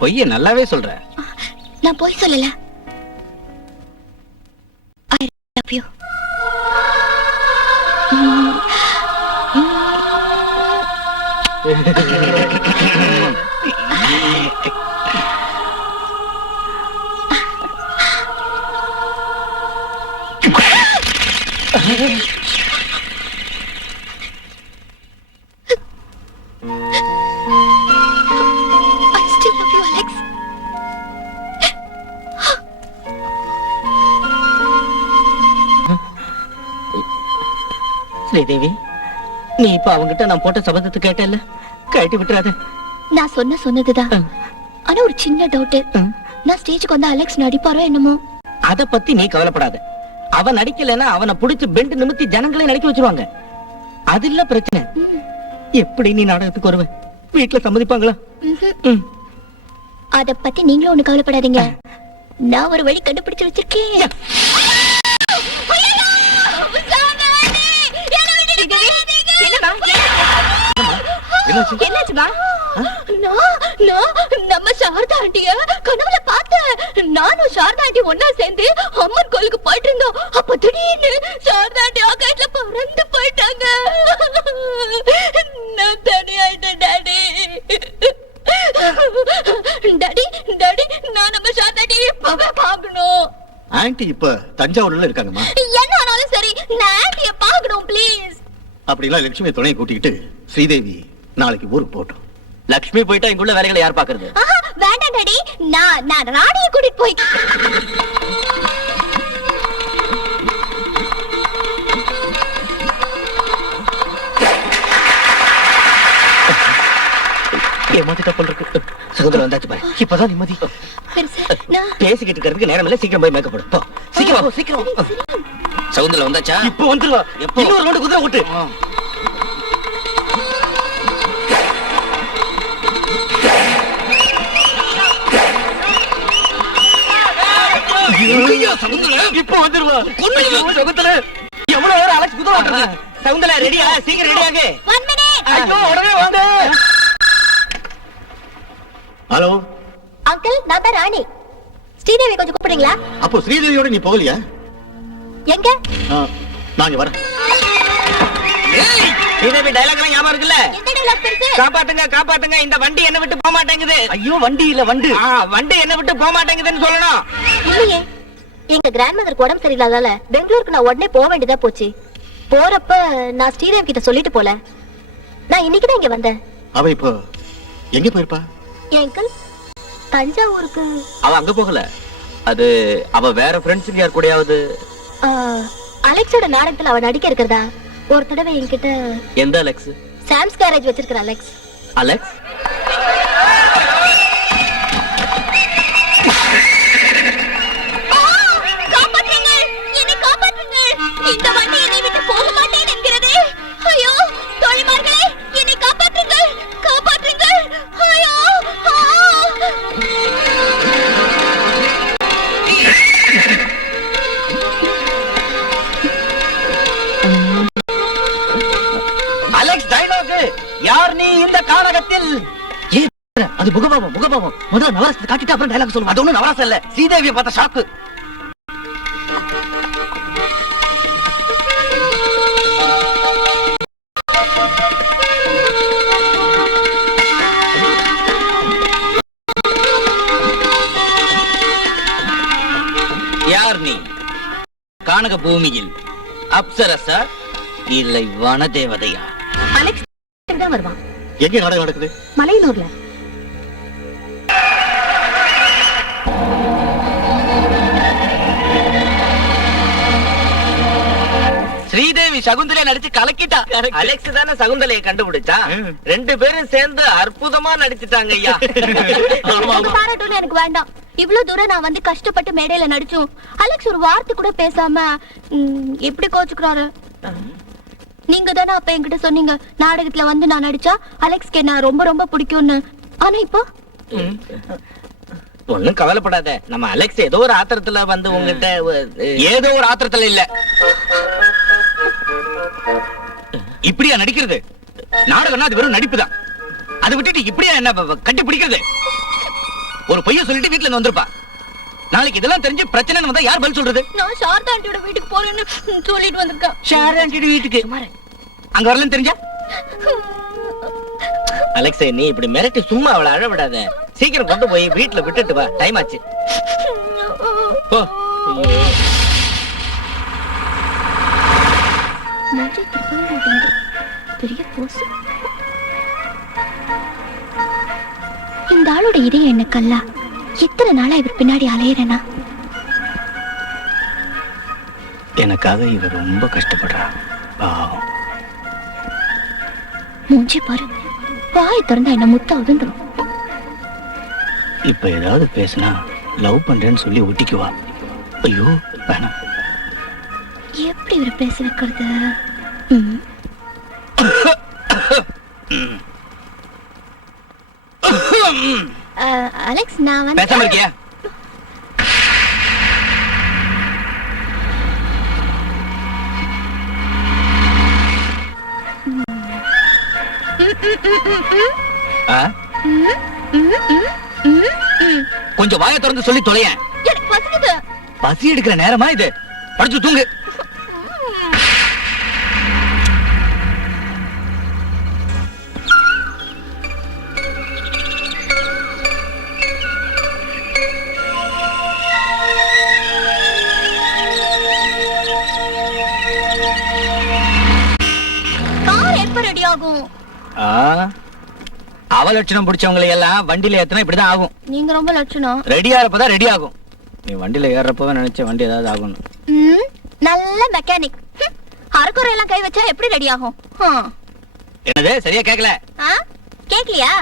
பொய்ய நல்லாவே சொல்ற. நான் பொய் சொல்லல. I love you. I still love you, Alex. Sridevi, நீ இப்ப அவங்கிட்ட நான் போட்ட சபதத்தை கேட்டல்ல, கழட்டி விட்டுறாத. நான் சொன்னதுதான். ஆனா ஒரு சின்ன டவுட். நான் ஸ்டேஜுக்கு வந்தா அலெக்ஸ் நடிப்பாரோ என்னமோ? அத பத்தி நீ கவலைப்படாத. அவன் நடிக்கலன்னா அவனை புடிச்சு பெண்ட் நிமித்தி ஜனங்களே நடிக்க வச்சிருவாங்க. அது இல்ல பிரச்சனை. எப்படி நீ நாடகத்துக்கு வருவ? வீட்டுல சம்மதிப்பாங்களா? அத பத்தி நீங்களும் ஒண்ணு கவலைப்படாதீங்க. நான் ஒரு வழி கண்டுபிடிச்சு வச்சிருக்கேன். என்னாச்சுமா? நம்ம சாரதா ஆண்டிய கனவுல பார்த்தேன். நானும் சாரதா ஆண்டி ஒன்னா சேர்ந்து அம்மன் கோயிலுக்கு போயிட்டு இருந்தோம். அப்ப திடீர்னு சாரதா ஆண்டி ஆகாயத்துல பறந்து போயிட்டாங்க. நான் தனியாயிட்டேன் டாடி. டாடி டாடி, நான் நம்ம சாரதா ஆண்டி இப்பவே பார்க்கணும். ஆன்ட்டி இப்ப தஞ்சாவூர்ல இருக்காங்கம்மா. என்ன ஆனாலும் சரி, நான் ஆண்டிய பார்க்கணும் ப்ளீஸ். அப்படிலாம் லட்சுமி துணையை கூட்டிக்கிட்டு ஸ்ரீதேவி நாளைக்கு ஊருக்கு போட்டோம். லக்ஷ்மி போயிட்டா இங்குள்ள வேலைகளை யார் பாக்குறது? வேண்டாம் டாடி, நான் ராணியை கூட்டிட்டு போய். ஏமாத்திட்ட போல இருக்கு. சகுந்தரம் வந்தாச்சு பாரு. இப்பதான் நிம்மதி. பேசிக்கிட்டு இருக்கிறதுக்கு நேரம் இல்ல, சீக்கிரம் போய் மேக்கப் போடு. போ சீக்கிரம் வா, சீக்கிரம். சகுந்தரம் வந்தாச்சா? இப்போ வந்துருவா. எப்போ? இன்னொரு ரவுண்டு குதிரை ஓட்டு. இப்போ வந்துருவா. சகுந்தல எவ்வளவு நேரம் அலெக்ஸ் குதிரை ஓட்டுறது? சகுந்தல ரெடியா? சீக்கிரம் ரெடியாங்க. 1 minute. ஐயோ, உடனே வாங்க. ஹலோ அங்கிள், நான் தான் ராணி. ஸ்ரீதேவி கொஞ்சம் கூப்பிடுறீங்களா? அப்போ ஸ்ரீதேவியோட நீ போகலையா? எங்க? நாங்க வரேன். ஸ்ரீதேவி டயலாக் எல்லாம் ஞாபகம் இருக்குல்ல? எந்த டயலாக் பெருசு? காப்பாத்துங்க காப்பாத்துங்க, இந்த வண்டி என்ன விட்டு போக மாட்டேங்குது. ஐயோ, வண்டி இல்ல வண்டு. வண்டி என்ன விட்டு போக மாட்டேங்குதுன்னு சொல்லணும். இல்லையே, எங்க கிராண்ட் மதருக்கு உடம்பு சரியில்லாதால பெங்களூருக்கு நான் உடனே போக வேண்டியதா போச்சு. போறப்ப நான் ஸ்ரீதேவி கிட்ட சொல்லிட்டு போல. நான் இன்னைக்குதான் இங்க வந்தேன். அவ இப்போ எங்க போயிருப்பா? அங்கிள், தஞ்சாவூருக்கு. அவ அங்க போகல. அது அவ வேற ஃப்ரெண்ட்ஸுக்கு யார் கூடயாவது. அலெக்ஸோட நாடகத்துல அவ நடிக்க இருக்கிறதா ஒரு தடவை என்கிட்ட. எந்த அலெக்ஸ்? சாம்ஸ் கேரேஜ் வச்சிருக்கிற அலெக்ஸ். அலெக்ஸ்? காப்பாற்றுங்கள், என்னை காப்பாற்றுங்கள். இந்த வண்டி என்னை விட்டு போக மாட்டேன் என்கிறது. ஐயோ, தோழிமார்களே, என்னை காப்பாற்றுங்கள், காப்பாற்றுங்கள். ஐயோ, அலெக்ஸ் டயலாக். யார் நீ இந்த காரகத்தில்? அது முகபாவம், முகபாவம். முதல்ல நவரசத்தை காட்டிட்டு அப்புறம் டயலாக் சொல்லுவோம். அது ஒண்ணும் நவரசம் இல்ல, ஸ்ரீதேவியை பார்த்த ஷாக்கு. யார் நீ? கானக பூமியில் அப்சரசா இல்லை வனதேவதையா? அலெக்ஸ் தான் வருவான். எங்க நாடகம் நடக்குது? மலையனூர்ல. ஸ்ரீதேவி சகுந்தலையை நடிச்சு கலக்கிட்டா. அலெக்ஸ் தானே சகுந்தலையை கண்டுபிடிச்சா. ரெண்டு பேரும் சேர்ந்து அற்புதமா நடிச்சுட்டாங்க ஐயா. உங்க பாராட்டுல எனக்கு வேண்டாம். இவ்வளவு தூரம் நான் வந்து கஷ்டப்பட்டு மேடையில நடிச்சும் அலெக்ஸ் ஒரு வார்த்தை கூட பேசாம எப்படி கோச்சுக்கிறாரு? நீங்க தானே அப்ப என்கிட்ட சொன்னீங்க நாடகத்துல வந்து நான் நடிச்சா அலெக்ஸ்க்கு என்ன ரொம்ப ரொம்ப பிடிக்கும்னு. ஆனா இப்போ ஒண்ணும் கவலைப்படாத. நம்ம அலெக்ஸ் ஏதோ ஒரு ஆத்திரத்துல வந்து உங்ககிட்ட. ஏதோ ஒரு ஆத்திரத்துல இல்ல, இப்படியா நடிக்கிறது? நாடகம்னா அது வெறும் நடிப்பு தான். அதை விட்டுட்டு இப்படியா என்ன கட்டி பிடிக்கிறது? ஒரு பொய்ய சொல்லிட்டு வீட்டுல இருந்து வந்திருப்பா. நாளைக்கு இதெல்லாம் தெரிஞ்சு பிரச்சனை வந்தா யார் பதில் சொல்றது? நான் சாரதா ஆண்டியோட வீட்டுக்கு போறேன்னு சொல்லிட்டு வந்திருக்கேன். சாரதா ஆண்டியோட வீட்டுக்கு அங்க வரலன்னு தெரிஞ்சா அலெக்ஸ், நீ இப்படி மிரட்டி சும்மா அவளை அழ விடாத. சீக்கிரம் கொண்டு போய் வீட்டுல விட்டுட்டு வா, டைம் ஆச்சு. போ. பெரிய போஸ். இந்த ஆளோட இதயம் என்ன கல்லா? எத்தனை நாளா இவர் பின்னாடி அலையிறனா? எனக்காக இவ ரொம்ப கஷ்டப்படுறா. பாவம். மூஞ்சி பாரு, வாயை திறந்தா என்ன முத்தா உதுந்துரும். இப்ப ஏதாவது பேசினா லவ் பண்றேன்னு சொல்லி ஒட்டிக்குவா. ஐயோ வேணாம். எப்படி இவரை பேச வைக்கிறது? அலெக்ஸ், நான் வந்து பேசாம இருக்கியா? கொஞ்சம் வாயை திறந்து சொல்லி தொலைய. எனக்கு பசிக்குது. பசி எடுக்கிற நேரமா இது? படுத்து தூங்கு. கார் எப்ப ரெடி ஆகும்? அவலட்சணம் பிடிச்சவங்களை எல்லாம் வண்டியில ஏத்தனா இப்படிதான் ஆகும். நீங்க ரொம்ப லட்சணம். ரெடி ஆறப்பதான் ரெடி ஆகும். நீ வண்டியில ஏறப்பதான் நினைச்ச வண்டி ஏதாவது ஆகணும். நல்ல மெக்கானிக். அரைக்குறை எல்லாம் கை வச்சா எப்படி ரெடி ஆகும்? என்னது சரியா கேக்கல? கேக்கலையா?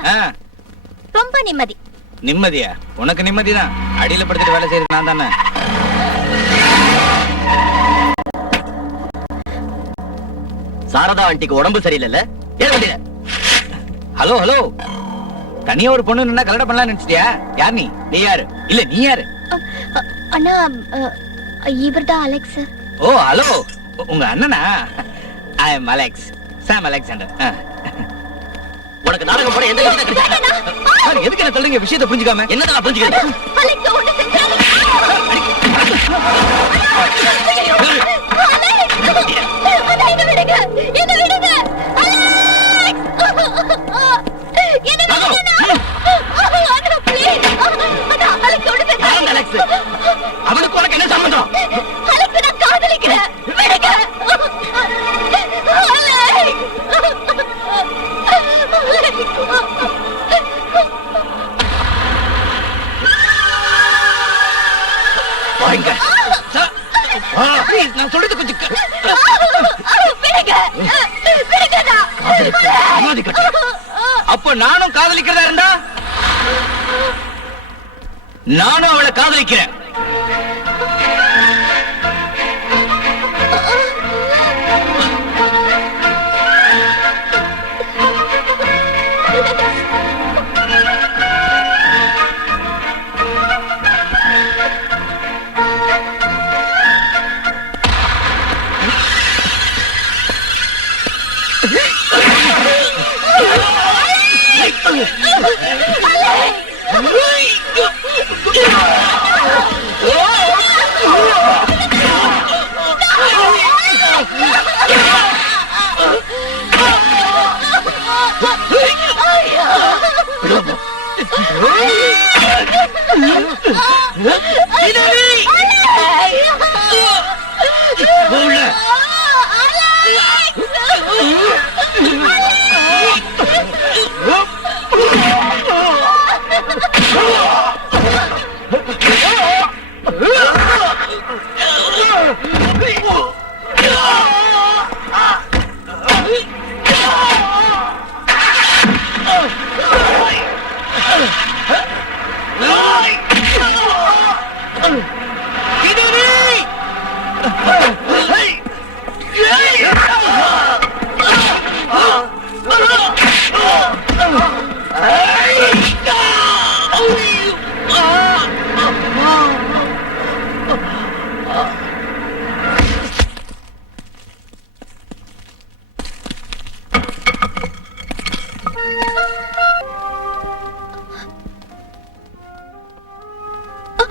ரொம்ப நிம்மதி. நிம்மதியா? உனக்கு நிம்மதிதான். அடியில படுத்துட்டு வேலை செய்யறது நான் தானே. சாரதா ஆண்டிக்கு உடம்பு சரியில்லைல்ல? ஏன் வண்டியில? ஹலோ ஹலோ, தனியா ஒரு பொண்ணு நின்னா கலட பண்ணலாம் நினைச்சிட்டியா? யார் நீ? நீ யாரு? இல்ல நீ யாரு? அண்ணா, இவர்தான் அலெக்ஸ். ஓ ஹலோ, உங்க அண்ணனா? I am Alex, Sam Alexander. உனக்கு நாடகம் போட எந்த சார், எதுக்கு என்ன சொல்றீங்க? விஷயத்தை புரிஞ்சுக்காம என்னதான் புரிஞ்சுக்கிறேன்? அலெக்ஸ் ஒண்ணு செஞ்சாரு. என்ன விடுங்க, என்ன விடுங்க. அவனுக்கு உனக்கு என்ன சம்பந்தம்? அலெக்ஸ், நான் காதலிக்கிறேன். விடுங்க. வாங்க சார், ப்ளீஸ், நான் சொல்றது கொஞ்சம் அப்போ நானும் காதலிக்கிறதா இருந்தா நானும் அவளை காதலிக்கிறேன்.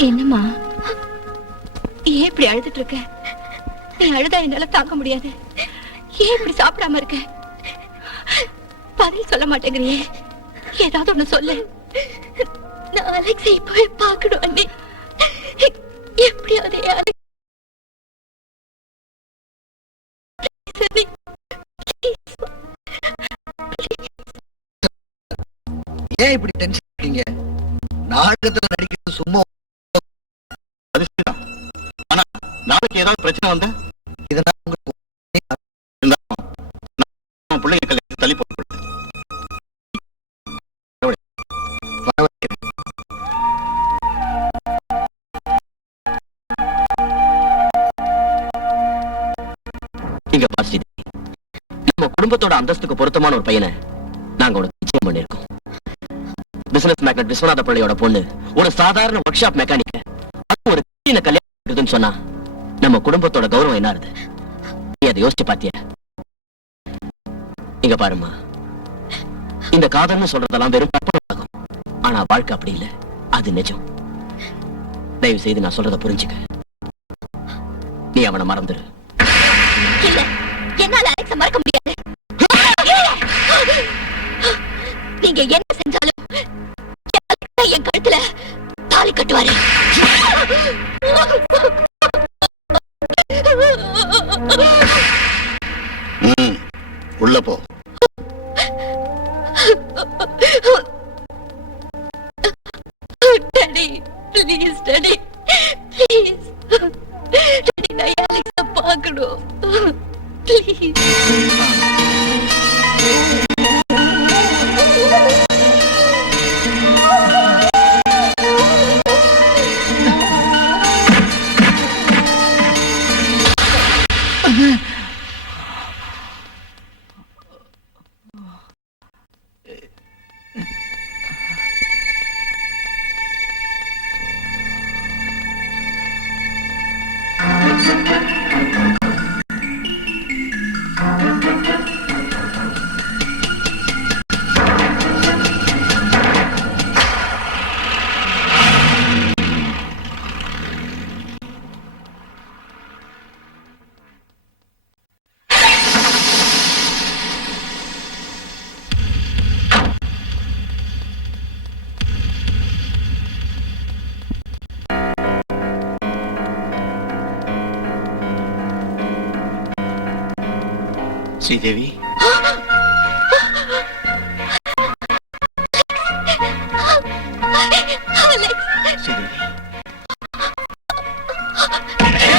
என்னம்மா, ஏன் இப்படி அழுதுட்டு இருக்க? நீ அழுதா என்னால தாங்க முடியாது. ஏன் இப்படி சாப்பிடாம இருக்க? பதில் சொல்ல மாட்டேங்கிறியே. ஏதாவது ஒண்ணு சொல்லு. நான் அலெக்ஸை இப்பவே பார்க்கணும் அண்ணே. எப்படியாவது அலெக்ஸ் ஏன் இப்படி டென்ஷன் ஆறீங்க? நாடகத்துல நடிக்கிறது சும்மா. அது சரிதான். ஆனா நாளைக்கு ஏதாவது பிரச்சனை வந்தா இதனால உங்களுக்கு பிள்ளைங்க கல்யாணத்தை தள்ளி போட்டு இங்க பாசி, நம்ம குடும்பத்தோட அந்தஸ்துக்கு பொருத்தமான ஒரு பையனை நாங்க உனக்கு நிச்சயம் பண்ணிருக்கோம். பிசினஸ் மேக்னட் விஸ்வநாத பிள்ளையோட பொண்ணு ஒரு சாதாரண ஒர்க் ஷாப் மெக்கானிக்க ஒரு கல்யாணம் சொன்னா நம்ம குடும்பத்தோட கௌரவம் என்ன ஆகுது? நீ அதை யோசிச்சு பாத்திய? இங்க பாருமா, இந்த காதல்னு சொல்றதெல்லாம் வெறும் கற்பனை ஆகும். ஆனா வாழ்க்கை அப்படி இல்ல, அது நிஜம். தயவு செய்து நான் சொல்றத புரிஞ்சுக்க. நீ அவனை மறந்துரு. இல்ல, என்னால அலெக்ஸ மறக்க முடியாது. நீங்க என்ன செஞ்சாலும் என் கழுத்துல தாலி கட்டுவாரு. உள்ள போ. Daddy, please daddy, please daddy, நான் அலெக்ஸ பார்க்கணும். Please. Sridevi, Sridevi,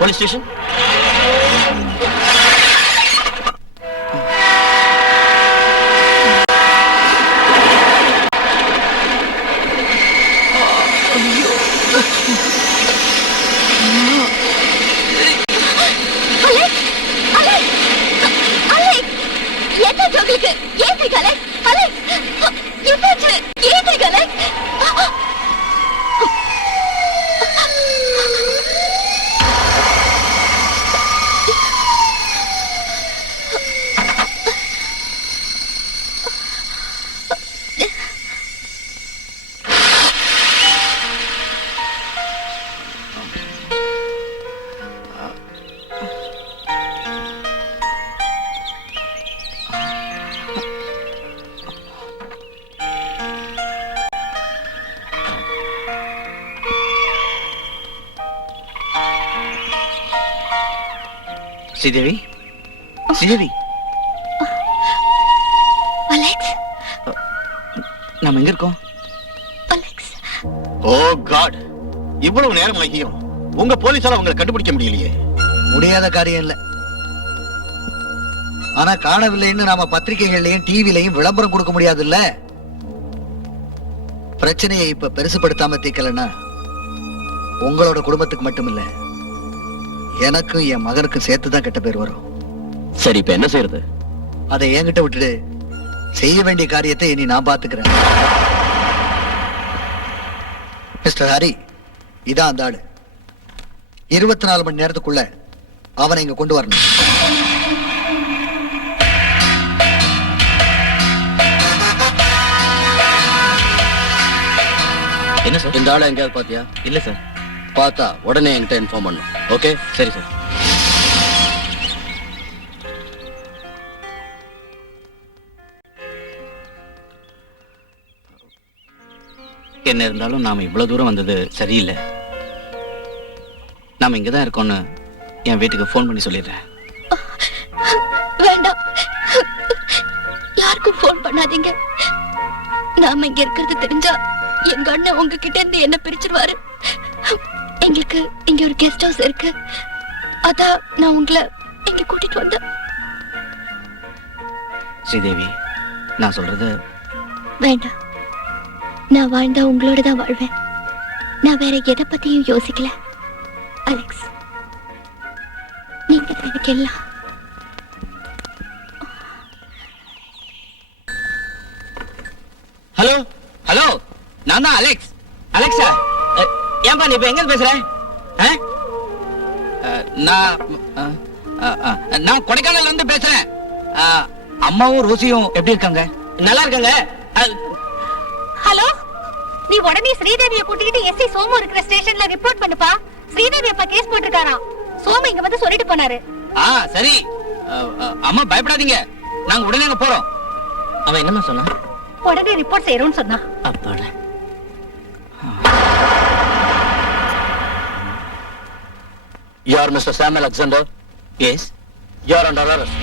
police station. Sridevi, Sridevi, Alex, நாம எங்க இருக்கோம்? அலெக்ஸ். ஓ காட், இவ்வளவு நேரம் ஆகியும் உங்க போலீஸால உங்களை கண்டுபிடிக்க முடியலையே. முடியாத காரியம் இல்ல. ஆனா காணவில்லைன்னு நாம பத்திரிகைகள்லயும் டிவிலையும் விளம்பரம் கொடுக்க முடியாதுல்ல. பிரச்சனையை இப்ப பெருசுபடுத்தாம தீர்க்கலன்னா உங்களோட குடும்பத்துக்கு மட்டும் இல்ல, எனக்கும் என் மகனுக்கும் சேர்த்துதான் கெட்ட பேர் வரும். சரி, இப்ப என்ன செய்யறது? அதை என்கிட்ட விட்டுடு. செய்ய வேண்டிய காரியத்தை இனி நான் பாத்துக்கிறேன். மிஸ்டர் ஹரி, இதான் அந்த ஆளு. 24 மணி நேரத்துக்குள்ள அவனை இங்க கொண்டு வரணும். என்ன சார்? இந்த ஆளை எங்கேயாவது பாத்தியா? இல்ல சார். பார்த்தா உடனே என்கிட்ட இன்ஃபார்ம் பண்ணும். ஓகே? சரி சார். என்ன இருந்தாலும் நாம இவ்வளவு தூரம் வந்தது சரியில்லை. நாம இங்கதான் இருக்கோம்னு என் வீட்டுக்கு ஃபோன் பண்ணி சொல்லிடுறேன். வேண்டாம், யாருக்கும் போன் பண்ணாதீங்க. நாம இங்க இருக்கிறது தெரிஞ்சா எங்க அண்ணன் உங்ககிட்ட இருந்து என்ன பிரிச்சிருவாரு. எங்களுக்கு இங்க ஒரு கெஸ்ட் ஹவுஸ் இருக்கு, அதான் நான் உங்களை இங்க கூட்டிட்டு வந்தேன். ஸ்ரீதேவி, நான் சொல்றது வேண்டாம், நான் வாழ்ந்தா உங்களோட தான் வாழ்வேன். நான் வேற எதை பத்தியும் யோசிக்கல. அலெக்ஸ், நீங்க தான் எனக்கு எல்லாம். ஹலோ ஹலோ, நான் தான் அலெக்ஸ். அலெக்ஸா, ஏன்பா நீ இப்ப எங்க பேசுற? நான் கொடைக்கானல்ல இருந்து பேசுறேன். அம்மாவும் ரோசியும் எப்படி இருக்காங்க? நல்லா இருக்காங்க. ஹலோ, நீ உடனே ஸ்ரீதேவியை கூட்டிக்கிட்டு எஸ்ஐ சோமு இருக்கிற ஸ்டேஷன்ல ரிப்போர்ட் பண்ணுப்பா. ஸ்ரீதேவி அப்பா கேஸ் போட்டிருக்காராம். சோமு இங்க வந்து சொல்லிட்டு போனாரு. சரி. அம்மா பயப்படாதீங்க, நாங்க உடனே அங்க போறோம். அவன் என்னமா சொன்னா? உடனே ரிப்போர்ட் செய்யறோம்னு சொன்னா. அப்பாடா. You are Mr. Sam Alexander? Yes. You are under arrest.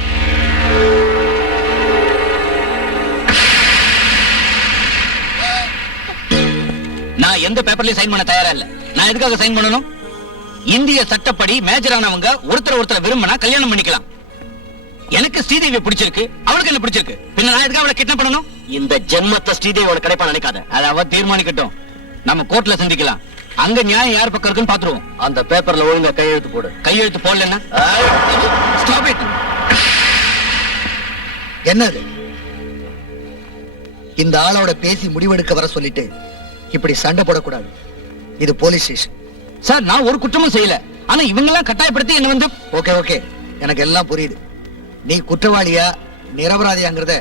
நான் எந்த பேப்பர்லயும் சைன் பண்ண தயாரா இல்ல. நான் எதுக்காக சைன் பண்ணணும்? இந்திய சட்டப்படி மேஜர் ஆனவங்க ஒருத்தர் விரும்பினா கல்யாணம் பண்ணிக்கலாம். எனக்கு ஸ்ரீதேவி பிடிச்சிருக்கு, அவளுக்கு என்ன பிடிச்சிருக்கு. பின்ன நான் எதுக்காக அவளை கிட்னாப் பண்ணணும்? இந்த ஜென்மத்தை ஸ்ரீதேவியோட கிடைப்பா நினைக்காத. அதை அவ தீர்மானிக்கட்டும். நம்ம கோர்ட்ல சந்திக்கலாம். அங்க நியாயம் யார் பக்கம் இருக்குன்னு பாத்துருவோம். அந்த பேப்பர்ல ஒழுங்கா கையெழுத்து போடு. கையெழுத்து போடலன்னா ஸ்டாப் இட். என்னது? இந்த ஆளோட பேசி முடிவெடுக்க வர சொல்லிட்டு இப்படி சண்டை போடக்கூடாது. இது போலீஸ் ஸ்டேஷன். சார், நான் ஒரு குற்றமும் செய்யல. ஆனா இவங்க எல்லாம் கட்டாயப்படுத்தி என்ன வந்து. ஓகே ஓகே, எனக்கு எல்லாம் புரியுது. நீ குற்றவாளியா நிரபராதியாங்கிறத.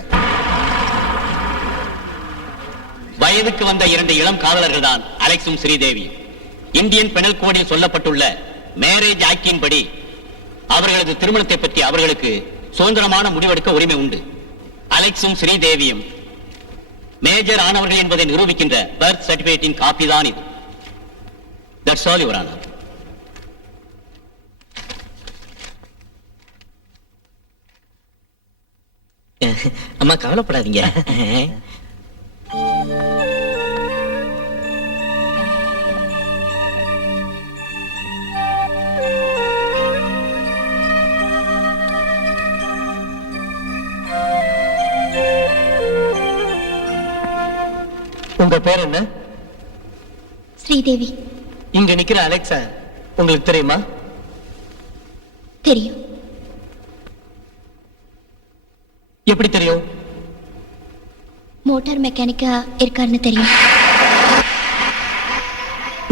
வயதுக்கு வந்த 2 இளம் காதலர்கள் தான் அலெக்ஸும் ஸ்ரீதேவி. இந்தியன் பெனல் கோடில் சொல்லப்பட்டுள்ள மேரேஜ் ஆக்டின் படி அவர்களது திருமணத்தை பற்றி அவர்களுக்கு சுதந்திரமான முடிவெடுக்க உரிமை உண்டு. அலெக்ஸும் ஸ்ரீதேவியும் மேஜர் ஆனவர்கள் என்பதை நிரூபிக்கின்ற பர்த் சர்டிபிகேட்டின் காப்பி தான் இது. That's all your honour. அம்மா கவலைப்படாதீங்க. உங்க பேர் என்ன? ஸ்ரீதேவி. இங்க நிக்கிற அலெக்ஸா உங்களுக்கு தெரியுமா? தெரியும். எப்படி தெரியும்? மோட்டார் மெக்கானிக்கா இருக்காருன்னு தெரியும்.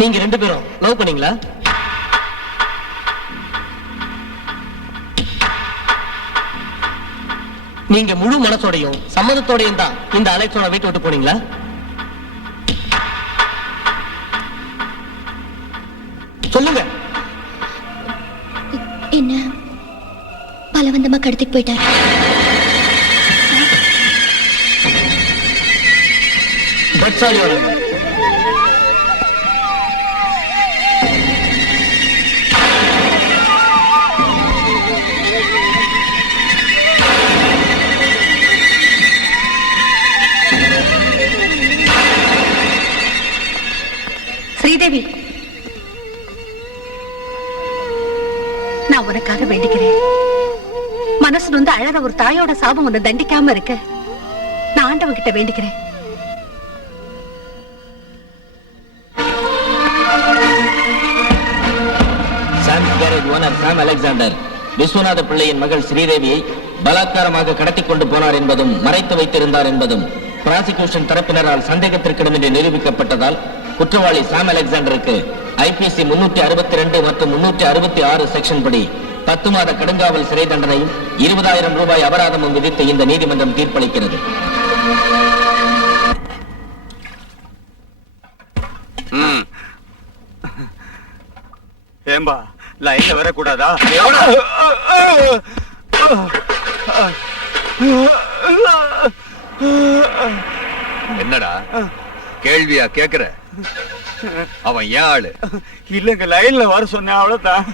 நீங்க 2 பேரும் லவ் பண்ணீங்களா? நீங்க முழு மனசோடையும் சம்மதத்தோடையும் தான் இந்த அலெக்ஸோட வீட்டை விட்டு போனீங்களா? சொல்லுங்க. என்ன பலவந்தமா கடத்திட்டு போயிட்டாரு. That's all your honor. Sridevi, நான் உனக்காக வேண்டிக்கிறேன். மனசு வந்து அழற ஒரு தாயோட சாபம் உன்னை தண்டிக்காம இருக்க நான் ஆண்டவன் கிட்ட வேண்டிக்கிறேன். சாம்ஸ் கேரேஜ் ஓனர் சாம் அலெக்சாண்டர் விஸ்வநாத பிள்ளையின் மகள் ஸ்ரீதேவியை பலாத்காரமாக கடத்திக் கொண்டு போனார் என்பதும் மறைத்து வைத்திருந்தார் என்பதும் பிராசிகியூஷன் தரப்பினரால் சந்தேகத்திற்கிடமின்றி நிரூபிக்கப்பட்டதால் குற்றவாளி சாம் அலெக்சாண்டருக்கு ஐபிசி 362 மற்றும் 366 செக்ஷன் படி 10 மாத கடுங்காவல் சிறை தண்டனையும் 20,000 ரூபாய் அபராதமும் விதித்து இந்த நீதிமன்றம் தீர்ப்பளிக்கிறது. ஏம்பா லைன்ல வரக்கூடாதா? என்னடா கேள்வியா கேக்குற? அவன் ஏன் ஆளு? இல்லங்க லைன்ல வர சொன்னேன், அவ்வளவுதான்.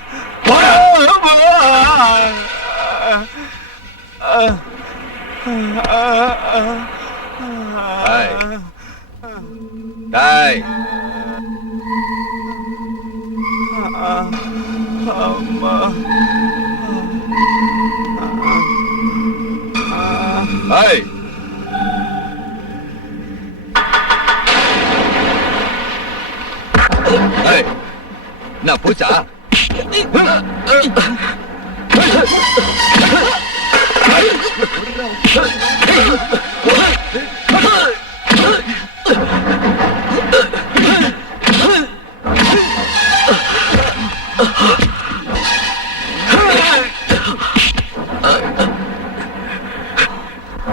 டேய் ஏய் ஏய் நான் பூச்சா?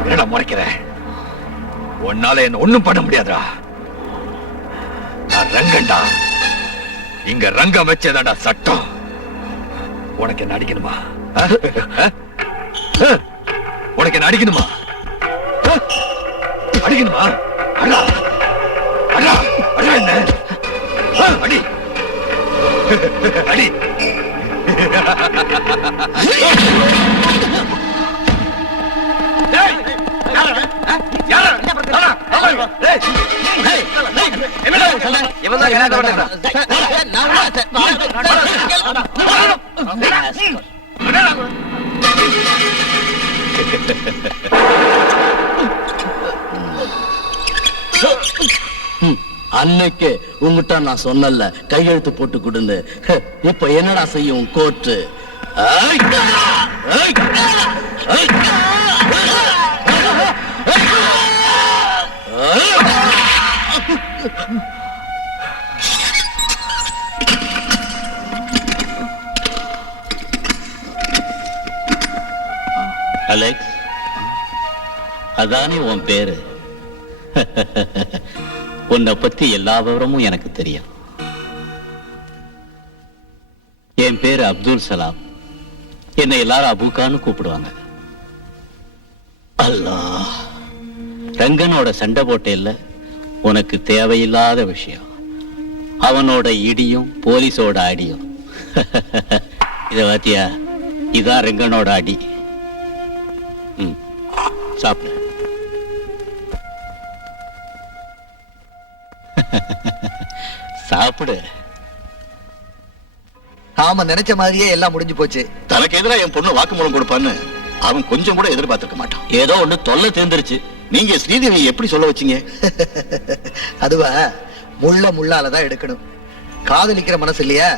என்னடா முறைக்கிற? உன்னால என்ன ஒண்ணும் பண்ண முடியாதுடா. நான் ரங்கண்டா. இங்க ரங்கம் வச்சேதாடா சட்டம். உனக்கு என்ன அடிக்கணுமா? உனக்கு என்ன அடிக்கணுமா? அடிக்கணுமா? அடா அடா அடா என்ன அடி அடி. அன்னைக்கு உங்ககிட்ட நான் சொன்னல கையெழுத்து போட்டு கொடுன்னு. இப்ப என்னடா செய்யும் கோர்ட்டு? அலெக்ஸ், அதானே உன் பேரு? உன்னை பத்தி எல்லா விவரமும் எனக்கு தெரியும். என் பேரு அப்துல் சலாம். என்னை எல்லாரும் அபுகான்னு கூப்பிடுவாங்க. அல்லாஹ், ரங்கனோட சண்டை போட்டேல்ல, உனக்கு தேவையில்லாத விஷயம். அவனோட இடியும் போலீஸோட அடியும். இத பாத்தியா? இதான் ரங்கனோட அடி. சாப்பிடு. சாப்பிடு. நாம நினைச்ச மாதிரியே எல்லாம் முடிஞ்சு போச்சு. தனக்கு எதிராக என் பொண்ணு வாக்குமூலம் கொடுப்பான்னு அவன் கொஞ்சம் கூட எதிர்பார்த்திருக்க மாட்டான். ஏதோ ஒண்ணு தொல்லை தேர்ந்துருச்சு. நீங்க ஸ்ரீதேவி எப்படி சொல்ல வச்சீங்க? அதுவா முள்ள முள்ளாலதான் எடுக்கணும். காதலிக்கிற மனசு இல்லையா,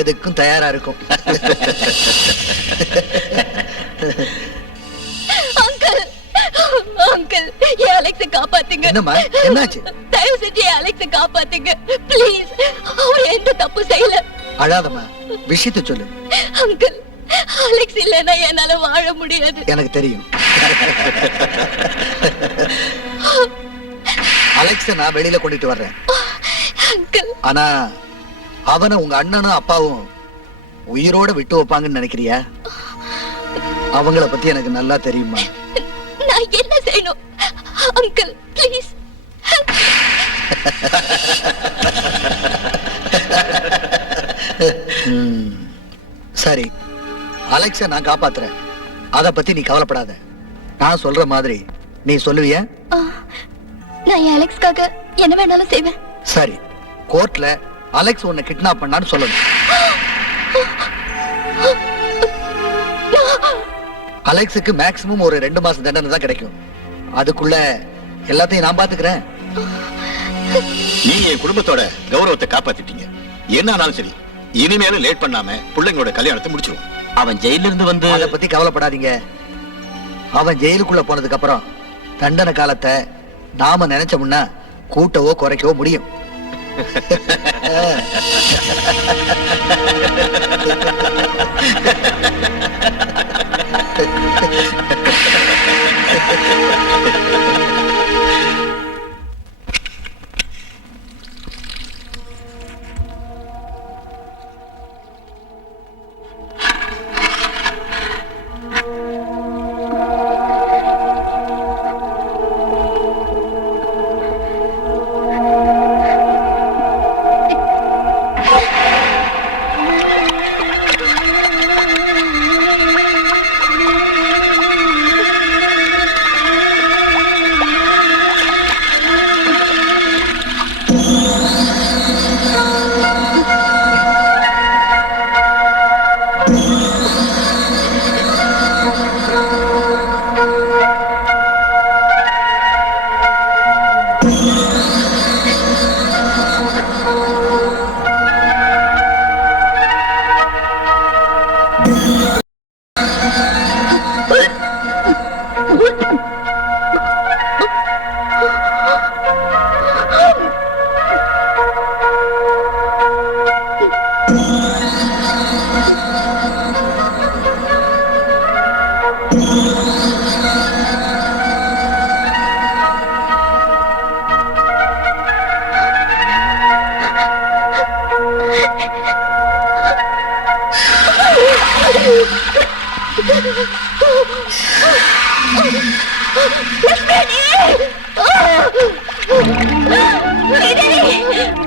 எதுக்கும் தயாரா இருக்கும். அங்கிள் அங்கிள், அலெக்ஸை காப்பாத்துங்க. என்னம்மா, என்னாச்சு? தயவு செஞ்சு அலெக்ஸை காப்பாத்துங்க ப்ளீஸ். அவர் எந்த தப்பு செய்யல. அழாதம்மா, விஷயத்தை சொல்லு. அங்கிள், அலெக்ஸ் இல்லைன்னா என்னால வாழ முடியாது. எனக்கு தெரியும். அலெக்ஸ நான் வெளியில கொண்டுட்டு வர்றேன். அங்கிள், ஆனா அவனை உங்க அண்ணனும் அப்பாவும் உயிரோட விட்டு வைப்பாங்கன்னு நினைக்கிறியா? அவங்கள பத்தி எனக்கு நல்லா தெரியுமா. நான் என்ன செய்யணும் அங்கிள்? ப்ளீஸ். சரி, அலெக்ஸ நான் காப்பாத்துறேன். அத பத்தி நீ கவலைப்படாத. நான் சொல்ற மாதிரி நீ சொல்லுவியா? நான் என் அலெக்ஸ்க்காக என்ன வேணாலும் செய்வேன். சரி, கோர்ட்ல அலெக்ஸ் உன்னை கிட்னாப் பண்ணான்னு சொல்லணும். அலெக்ஸுக்கு மேக்ஸிமம் ஒரு 2 மாசம் தண்டனை தான் கிடைக்கும். அதுக்குள்ள எல்லாத்தையும் நான் பாத்துக்கிறேன். நீங்க என் குடும்பத்தோட கௌரவத்தை காப்பாத்திட்டீங்க. என்ன ஆனாலும் சரி, இனிமேலும் லேட் பண்ணாம பிள்ளைங்களோட கல்யாணத்தை முடிச்சிருவோம். அவன் ஜெயில இருந்து வந்து அதை பத்தி கவலைப்படாதீங்க. அவன் ஜெயிலுக்குள்ள போனதுக்கு அப்புறம் தண்டனை காலத்தை நாம நினைச்சோம்னா கூட்டவோ குறைக்கவோ முடியும்.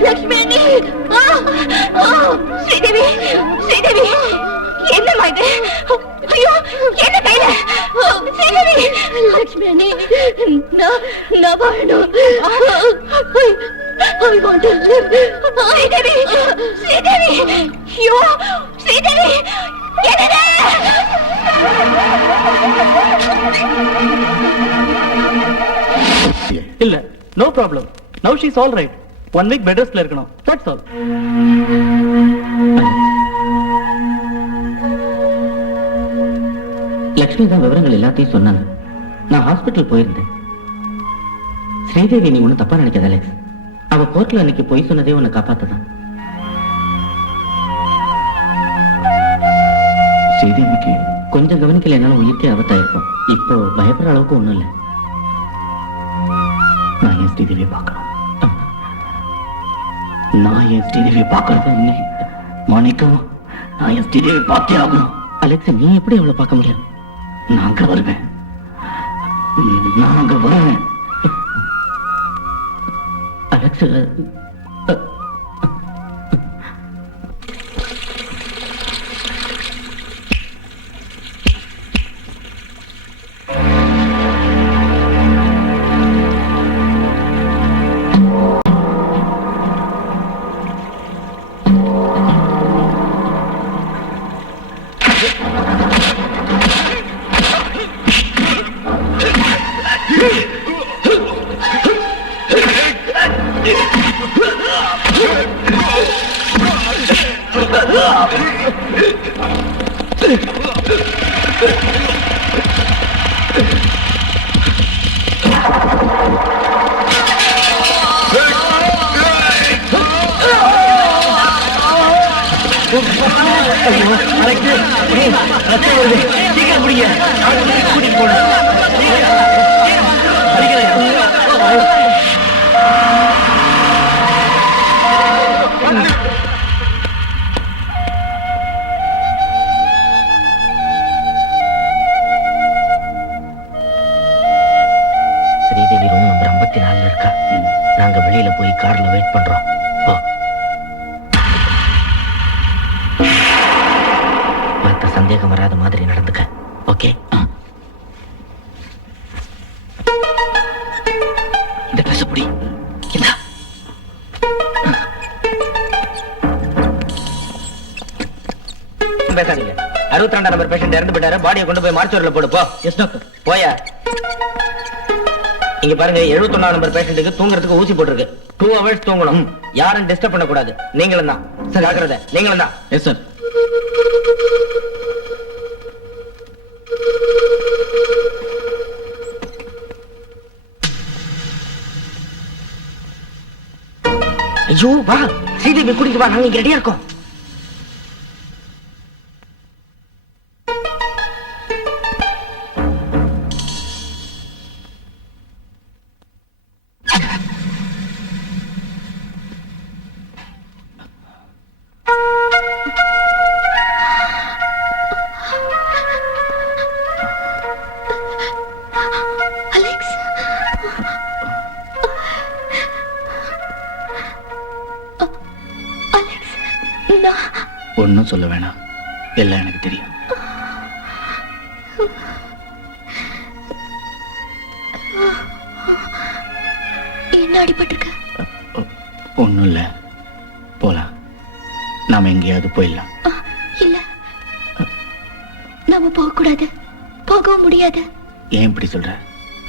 லக்ஷ்மி ஸ்ரீதேவி ஸ்ரீதேவி என்னம்மா இது? ஐயோ என்ன கையில ஸ்ரீதேவி லக்ஷ்மி நான் வாழணும். I want to live. Sridevi Sridevi ஐயோ ஸ்ரீதேவி என்னடா இல்ல, no problem. Now she is all right. 1 week bed ரெஸ்ட்ல இருக்கணும். That's all. லக்ஷ்மி தான் விவரங்கள் எல்லாத்தையும் சொன்னாங்க. நான் ஹாஸ்பிட்டல் போயிருந்தேன். ஸ்ரீதேவி, நீ ஒன்னும் தப்பா நினைக்காத அலெக்ஸ். அவ கோர்ட்ல அன்னைக்கு போய் சொன்னதே உன்னை காப்பாத்ததான். ஸ்ரீதேவிக்கு கொஞ்சம் கவனிக்கல, என்னால உயிர்க்கே ஆபத்தாயிருக்கும். இப்போ பயப்படுற அளவுக்கு ஒண்ணும் இல்லை. நான் என் ஸ்ரீதேவியை பார்க்கணும். நான் என் ஸ்ரீதேவியை பார்க்கறது இல்லை மாணிக்கம். நான் என் ஸ்ரீதேவியை பார்த்தே ஆகணும். அலெக்ஸ், நீ எப்படி அவளை பார்க்க முடியும்? நான் அங்க வருவேன். நான் அங்க வருவேன். அலெக்ஸ், ஸ்ரீதேவி ரூம் நம்பர் 54 இருக்கா. நாங்க வெளியில போய் கார்ல வெயிட் பண்றோம். போ. மத்த சந்தேகம் வராத மாதிரி நடந்துக்க. ஓகே? இந்த ட்ரெஸ் புடி. இந்தா. பேசாதீங்க. 62 நம்பர் பேஷண்ட் இறந்து போயிட்டாரு. பாடியை கொண்டு போய் மார்ச்சுவரியில் போடு போ. Yes doctor. போயா. இங்க பாருங்க, 71 நம்பர் பேஷண்ட்டுக்கு தூங்குறதுக்கு ஊசி போட்டிருக்கு. 2 hours தூங்கணும். யாரும் டிஸ்டர்ப் பண்ண கூடாது. நீங்களும் தான். ஜாக்கிரதை, நீங்களும் தான். Yes sir. ஐயோ வா, ஸ்ரீதேவி கூட்டிட்டு வா, நாங்க இங்க ரெடியா இருக்கோம். அலெக்ஸ், அலெக்ஸ், நான் ஒன்னும் சொல்ல வேணாம், எல்லாம் எனக்கு தெரியும். என்ன அடிபட்டிருக்க? ஒண்ணும் இல்ல, போலாம். நாம எங்கேயாவது போயிடலாம். இல்ல, நாம போக கூடாது, போகவும் முடியாது. ஏன் இப்படி சொல்ற?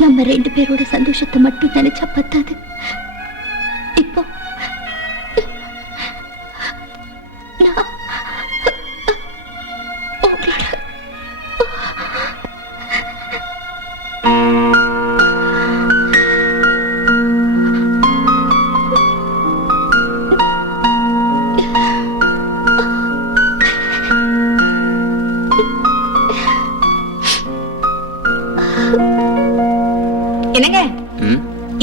நம்ம 2 பேரோட சந்தோஷத்தை மட்டும் நினைச்சா பத்தாது. இப்போ நான் உங்களோட என்னங்க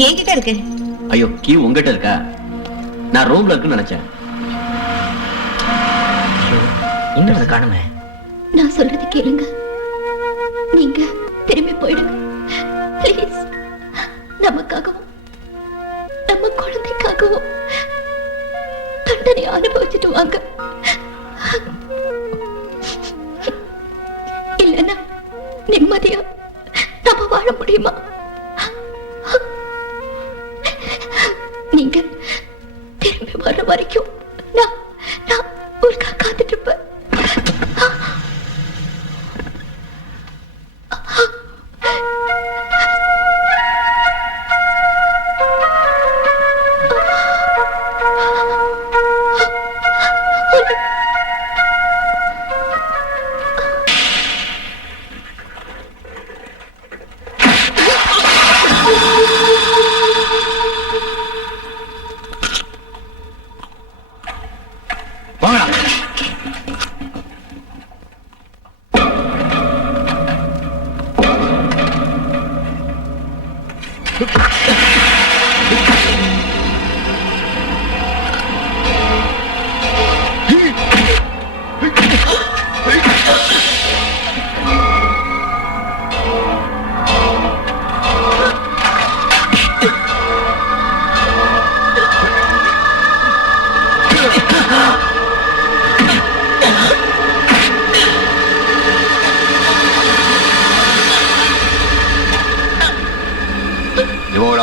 என்கிட்ட இருக்கு. ஐயோ, கீ உங்ககிட்ட இருக்கா? நான் ரூம்ல இருக்குன்னு நினைச்சேன். இன்னும் அதை காணுமே. நான் சொல்றது கேளுங்க. நீங்க திரும்பி போயிடுங்க ப்ளீஸ். நமக்காகவும் நம்ம குழந்தைக்காகவும் தண்டனை அனுபவிச்சுட்டு வாங்க. இல்லைன்னா நிம்மதியா நம்ம வாழ முடியுமா? நீங்க திரும்பி வர்ற வரைக்கும் நான் உங்களுக்காக காத்துட்டு இருப்பேன்.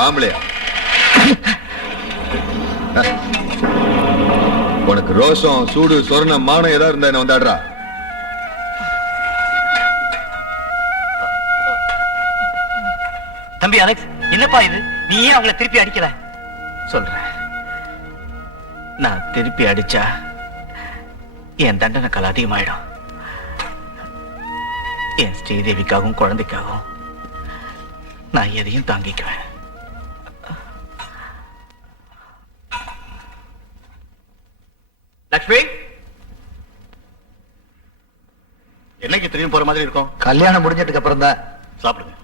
ஆம்பளையா? உனக்கு ரோஷம், சூடு, சொர்ணம், மானம் ஏதாவது இருந்தா என்ன வந்தாடுறா? தம்பி அலெக்ஸ், என்னப்பா இது? நீ ஏன் அவங்கள திருப்பி அடிக்கல? சொல்றேன். நான் திருப்பி அடிச்சா என் தண்டனை காலம் அதிகமாயிடும். என் ஸ்ரீதேவிக்காகவும் குழந்தைக்காகவும் நான் எதையும் தாங்கிக்குவேன். லக்ஷ்மி, என்னைக்கு திரும்பி போற மாதிரி இருக்கும்? கல்யாணம் முடிஞ்சதுக்கு அப்புறம் தான். சாப்பிடுங்க.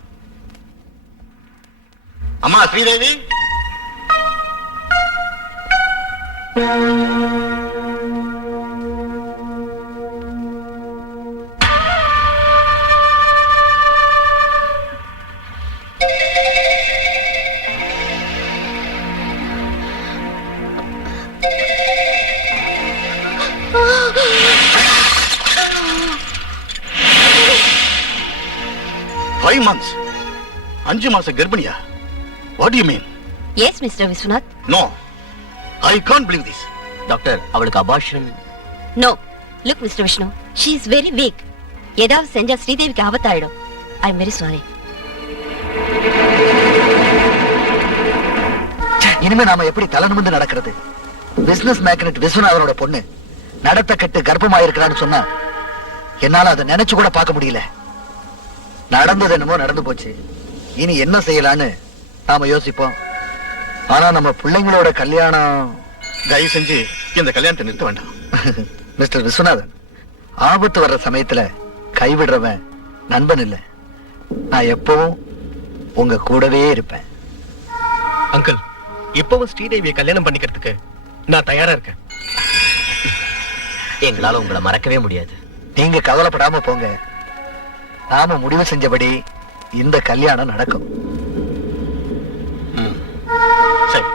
அம்மா ஸ்ரீதேவி, Five months. 5 மாச கர்ப்பிணியா? What do you mean? Yes, Mr. Vishwanath. No, I can't believe this. Doctor, அவளுக்கு abortion. No. Look, Mr. Vishnu. She is very weak. ஏதாவது செஞ்சா ஸ்ரீதேவிக்கு ஆபத்தாயிடும். I am very sorry. இனிமே நாம எப்படி தலை நிமிர்ந்து நடக்கிறது? பிசினஸ் மேக்னெட் விஸ்வநாதனோட பொண்ணு நடத்த கட்டு கர்ப்பமாயிருக்கிறான்னு சொன்னா என்னால அதை நினைச்சு கூட பார்க்க முடியல. நடந்தது என்னமோ நடந்து போச்சு. இனி என்ன செய்யலான்னு நாம யோசிப்போம். ஆனா நம்ம பிள்ளைங்களோட கல்யாணம் தயவு செஞ்சு இந்த கல்யாணத்தை நிறுத்த வேண்டாம். மிஸ்டர் விஸ்வநாதன், ஆபத்து வர்ற சமயத்துல கைவிடுறவன் நண்பன் இல்ல. நான் எப்பவும் உங்க கூடவே இருப்பேன். அங்கிள், இப்பவும் ஸ்ரீதேவியை கல்யாணம் பண்ணிக்கிறதுக்கு நான் தயாரா இருக்கேன். எங்களால உங்களை மறக்கவே முடியாது. நீங்க கவலைப்படாம போங்க. நாம முடிவு செஞ்சபடி இந்த கல்யாணம் நடக்கும். சரி.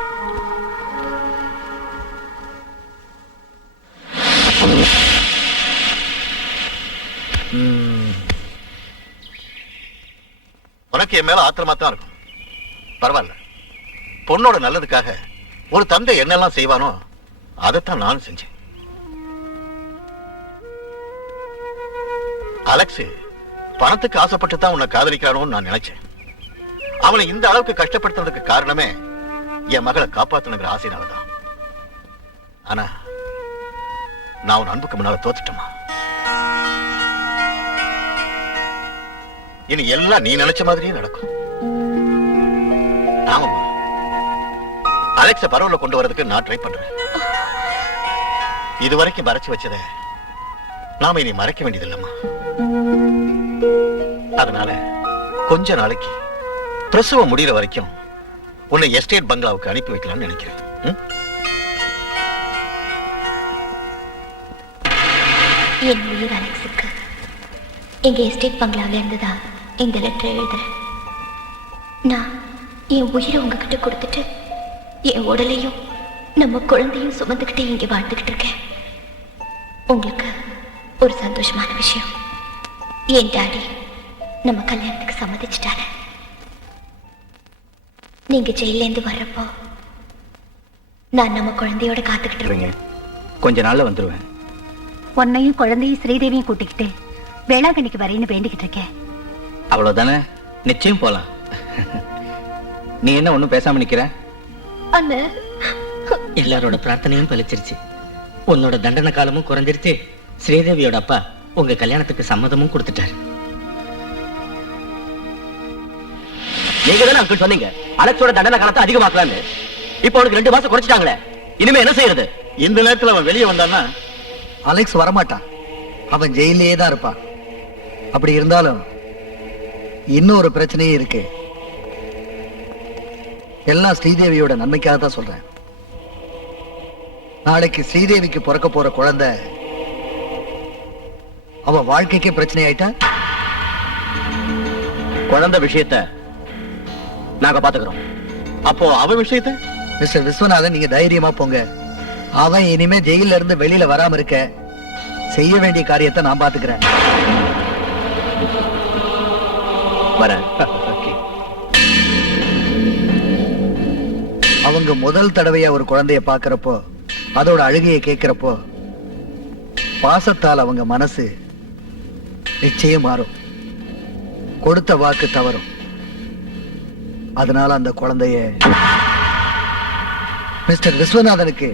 உனக்கு என் மேல ஆத்திரமா தான் இருக்கும். பரவாயில்ல, பொண்ணோட நல்லதுக்காக ஒரு தந்தை என்னெல்லாம் செய்வானோ அதைத்தான் நான் செஞ்சேன். அலெக்ஸ் பணத்துக்கு ஆசைப்பட்டு தான் உன்னை காதலிக்கிறானோன்னு நான் நினைச்சேன். அவனை இந்த அளவுக்கு கஷ்டப்படுத்துறதுக்கு காரணமே என் மகளை காப்பாத்தணுங்கிற ஆசையினாலதான். ஆனா நான் உன் அன்புக்கு முன்னால தோத்துட்டேமா. இனி எல்லாம் நீ நினைச்ச மாதிரியே நடக்கும். ஆமாம்மா, அலெக்ஸ பரவல கொண்டு வரதுக்கு நான் ட்ரை பண்றேன். இதுவரைக்கும் மறைச்சு வச்சதை நாம இனி மறைக்க வேண்டியதில்லம்மா. அதனால கொஞ்ச நாளைக்கு பிரசவம் முடிகிற வரைக்கும் உன்னை எஸ்டேட் பங்களாவுக்கு அனுப்பி வைக்கலாம்னு நினைக்கிறேன். என் உயிர் அலெக்ஸுக்கு எங்க எஸ்டேட் பங்களாவில இருந்துதா இந்த லெட்டர் எழுதுறேன். நான் என் உயிரை உங்ககிட்ட கொடுத்துட்டு என் உடலையும் நம்ம குழந்தையும் சுமந்துக்கிட்டே இங்க வாழ்ந்துகிட்டு இருக்கேன். உங்களுக்கு ஒரு சந்தோஷமான விஷயம், என் டாடி நம்ம கல்யாணத்துக்கு சம்மதிச்சிட்டாரு. நீங்க ஜெயில இருந்து வர்றப்போ நான் நம்ம குழந்தையோட காத்துக்கிட்டு இருக்கேன். கொஞ்ச நாள்ல வந்துருவேன். உன்னையும் குழந்தையும் ஸ்ரீதேவியும் கூட்டிக்கிட்டு வேளாங்கண்ணிக்கு வரேன்னு வேண்டிக்கிட்டு இருக்கேன். அவ்வளவுதானே? நிச்சயம் போலாம். நீ என்ன ஒண்ணும் பேசாம நிக்கிற? அண்ணா, எல்லாரோட பிரார்த்தனையும் பலிச்சிருச்சு. உன்னோட தண்டனை காலமும் குறைஞ்சிருச்சு. ஸ்ரீதேவியோட அப்பா உங்க கல்யாணத்துக்கு சம்மதமும் கொடுத்துட்டாரு. நீங்க தானே அங்கிள் சொன்னீங்க அலெக்ஸோட தண்டனை காலத்தை அதிகமாக்கலான்னு. இப்போ அவனுக்கு 2 மாசம் குறைச்சிட்டாங்களே, இனிமே என்ன செய்யறது? இந்த நேரத்தில் அவன் வெளியே வந்தான்னா அலெக்ஸ் வரமாட்டான். அவன் ஜெயிலே தான் இருப்பான். அப்படி இருந்தாலும் இன்னொரு பிரச்சனையும் இருக்கு. எல்லாம் ஸ்ரீதேவியோட நன்மைக்காக தான் சொல்றேன். நாளைக்கு ஸ்ரீதேவிக்கு பிறக்க போற குழந்தை அவ வாழ்க்கைக்கே பிரச்சனை ஆயிட்டா குழந்தை விஷயத்தை நாங்க பாத்துக்கிறோம். அப்போ அவன் விஷயத்தை மிஸ்டர் விஸ்வநாதன், நீங்க தைரியமா போங்க. அவன் இனிமே ஜெயில இருந்து வெளியில வராம இருக்க செய்ய வேண்டிய காரியத்தை நான் பாத்துக்கிறேன். வரேன். அவங்க முதல் தடவையா ஒரு குழந்தைய பாக்குறப்போ, அதோட அழுகையை கேட்கிறப்போ, பாசத்தால் அவங்க மனசு நிச்சயம் மாறும். கொடுத்த வாக்கு தவறும். அதனால அந்த குழந்தைய மிஸ்டர் விஸ்வநாதனுக்கு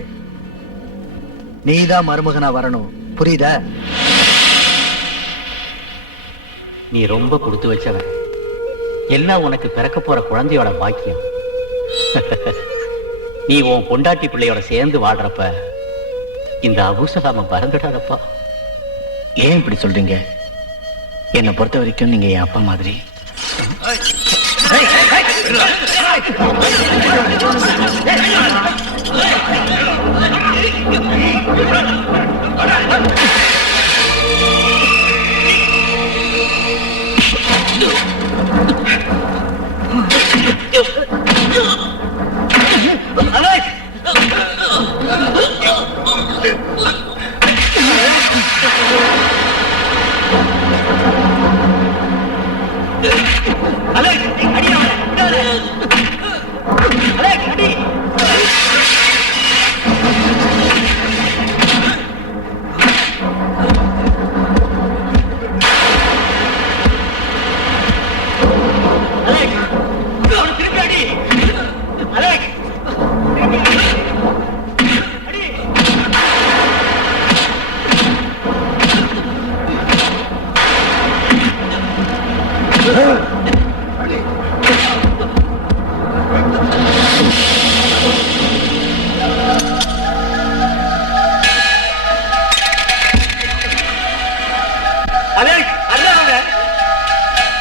நீதான் மருமகனா வரணும். புரியுதா? நீ ரொம்ப கொடுத்து வச்சவன். எல்லாம் உனக்கு பிறக்க போற குழந்தையோட பாக்கியம். நீ உன் பொண்டாட்டி பிள்ளையோட சேர்ந்து வாழ்றப்ப இந்த அபூசலாம மறந்துடாதப்பா. ஏன் இப்படி சொல்றீங்க? என்னை பொறுத்த வரைக்கும் நீங்க என் அப்பா மாதிரி.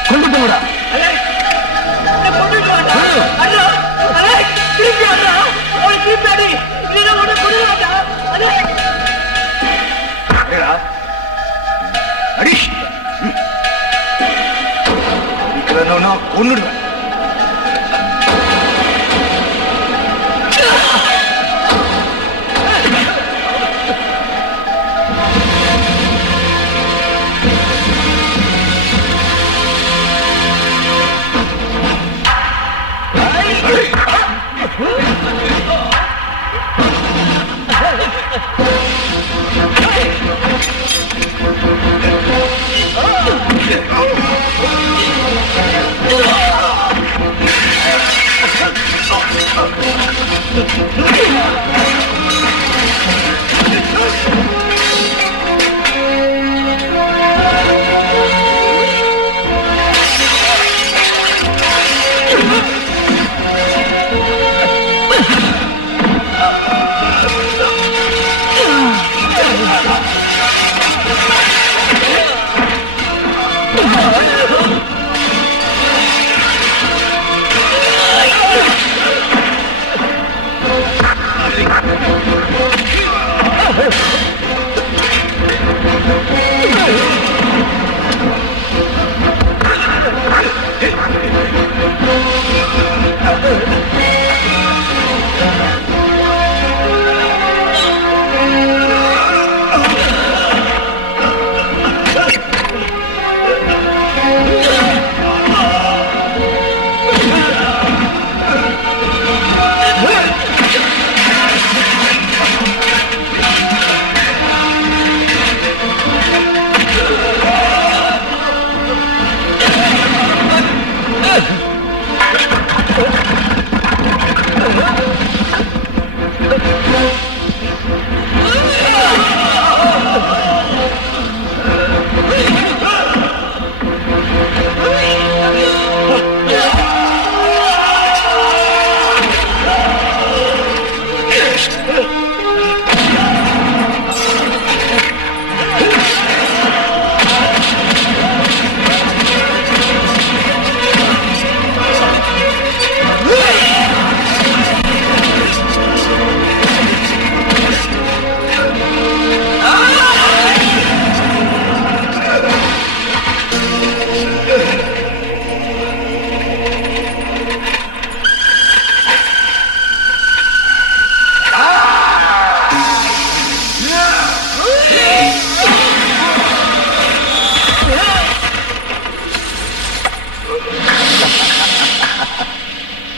கொண்டு போங்கடா. அடி ஒன்னுடுவேன்.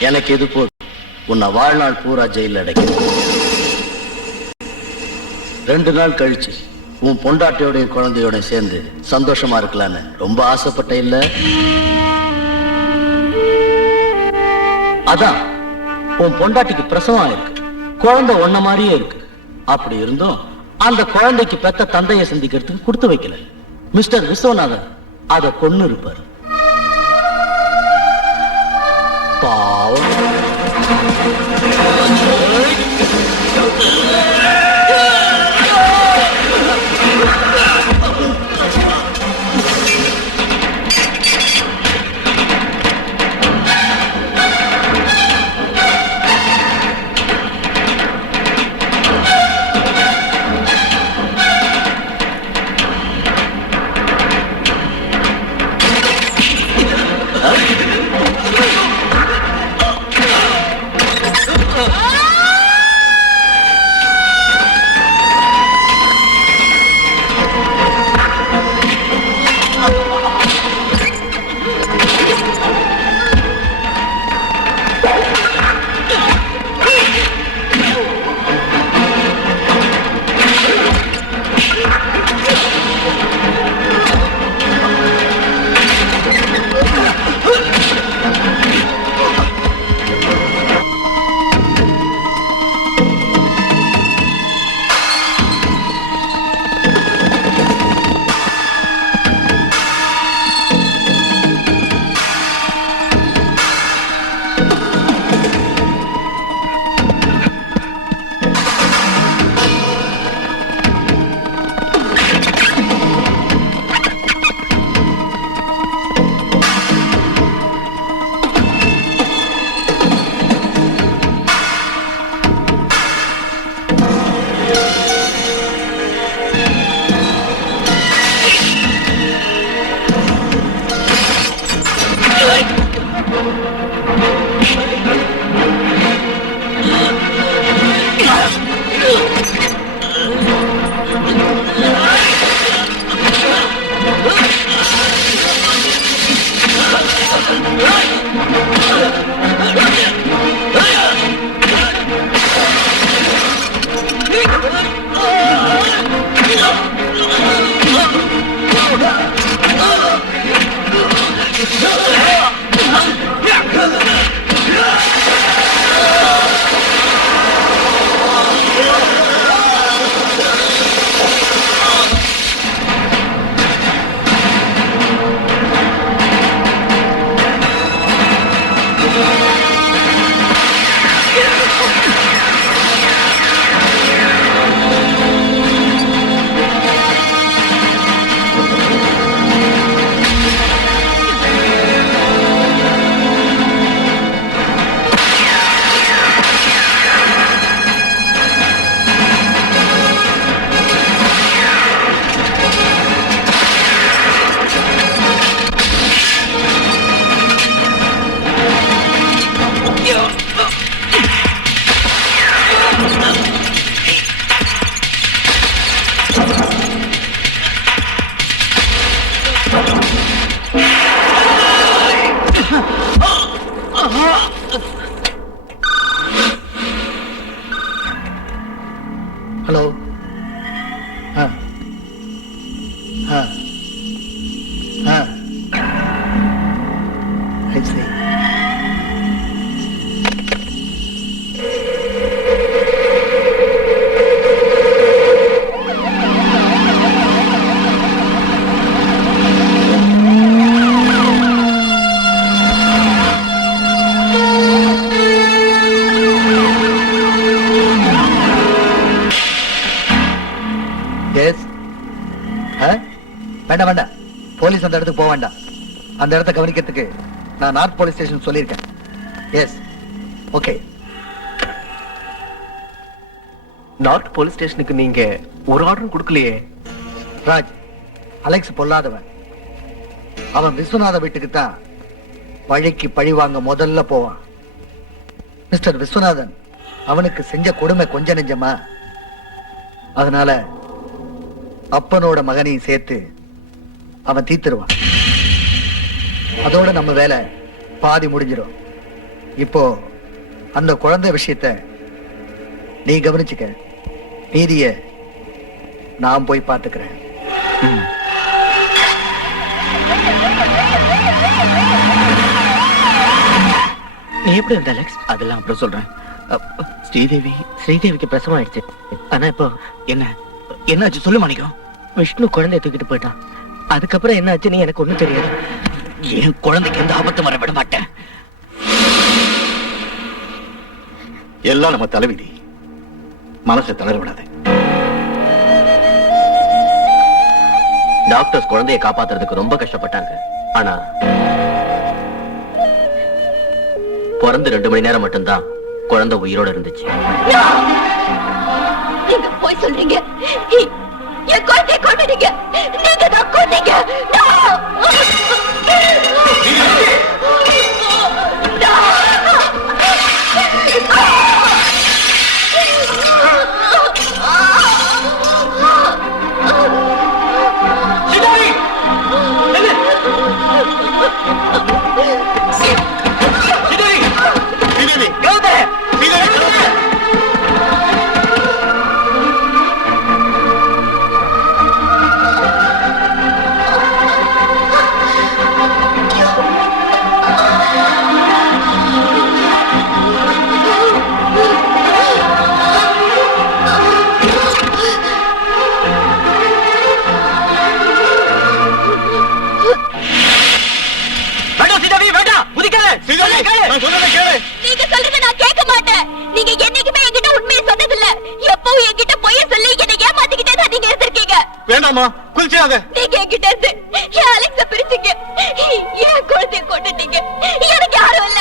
எனக்கு எது போதும், உன்னை வாழ்நாள் பூரா ஜெயில அடைக்க. 2 நாள் கழிச்சு உன் பொண்டாட்டியோடையும் குழந்தையோடையும் சேர்ந்து சந்தோஷமா இருக்கலான்னு ரொம்ப ஆசைப்பட்ட இல்ல? அதான் உன் பொண்டாட்டிக்கு பிரசவம் இருக்கு, குழந்தை ஒன்ன மாதிரியே இருக்கு. அப்படி இருந்தும் அந்த குழந்தைக்கு பெத்த தந்தையை சந்திக்கிறதுக்கு கொடுத்து வைக்கல. மிஸ்டர் விஸ்வநாதன் அதை கொன்னு இருப்பார். பாவம். ஹலோ. I see. Yes. வேண்டாம் வேண்டாம், போலீஸ் அந்த இடத்துக்கு போக வேண்டாம். அந்த இடத்தை கவனிக்கிறதுக்கு நான் நார்த் போலீஸ் ஸ்டேஷன் சொல்லியிருக்கேன். Yes, okay. நார்த் போலீஸ் ஸ்டேஷனுக்கு நீங்க ஒரு ஆர்டரும் கொடுக்கலையே. ராஜ், அலெக்ஸ் பொல்லாதவன். அவன் விஸ்வநாத வீட்டுக்கு தான் பழிக்கு பழி வாங்க முதல்ல போவான். மிஸ்டர் விஸ்வநாதன் அவனுக்கு செஞ்ச கொடுமை கொஞ்ச நெஞ்சமா. அதனால அப்பனோட மகனையும் சேர்த்து அவன் தீத்துருவான். அதோட நம்ம வேலை பாதி முடிஞ்சிடும். இப்போ அந்த குழந்தை விஷயத்த நீ கவனிச்சுக்க, மீதிய நான் போய் பார்த்துக்கிறேன். நீ எப்படி இருந்த அலெக்ஸ்? அதெல்லாம் அப்புறம் சொல்றேன். ஸ்ரீதேவிக்கு பிரசவம் ஆயிடுச்சு. ஆனா இப்போ என்னாச்சு சொல்லு மாணிக்கம். விஷ்ணு குழந்தைய தூக்கிட்டு போயிட்டான். அதுக்கப்புறம் என்ன ஆச்சுன்னு எனக்கு ஒண்ணும் தெரியாது. என் குழந்தைக்கு எந்த ஆபத்தும் வர விட மாட்டேன். எல்லாம் நம்ம தலைவிதி. மனசை தளர விடாத. டாக்டர்ஸ் குழந்தையை காப்பாத்துறதுக்கு ரொம்ப கஷ்டப்பட்டாங்க. ஆனா பிறந்து 2 மணி நேரம் மட்டும்தான் குழந்தை உயிரோட இருந்துச்சு. நீங்க போய் சொல்றீங்க. என் குழந்தையை கொண்டுட்டீங்க. நீங்க தான் கொண்டீங்க. நீங்க சொல்றத நான் கேட்க மாட்டேன். நீங்க என்னைக்குமே என்கிட்ட உண்மையை சொன்னதில்ல. எப்பவும் என்கிட்ட பொய்ய சொல்லி என்னை ஏமாத்திக்கிட்டே தான் நீங்க இருந்திருக்கீங்க. வேண்டாமா, குளிச்சாத. நீங்க என்கிட்ட இருந்து என் அலெக்ஸ பிரிச்சீங்க. என் குழந்தைய கொண்டுட்டீங்க. எனக்கு யாரும் இல்ல.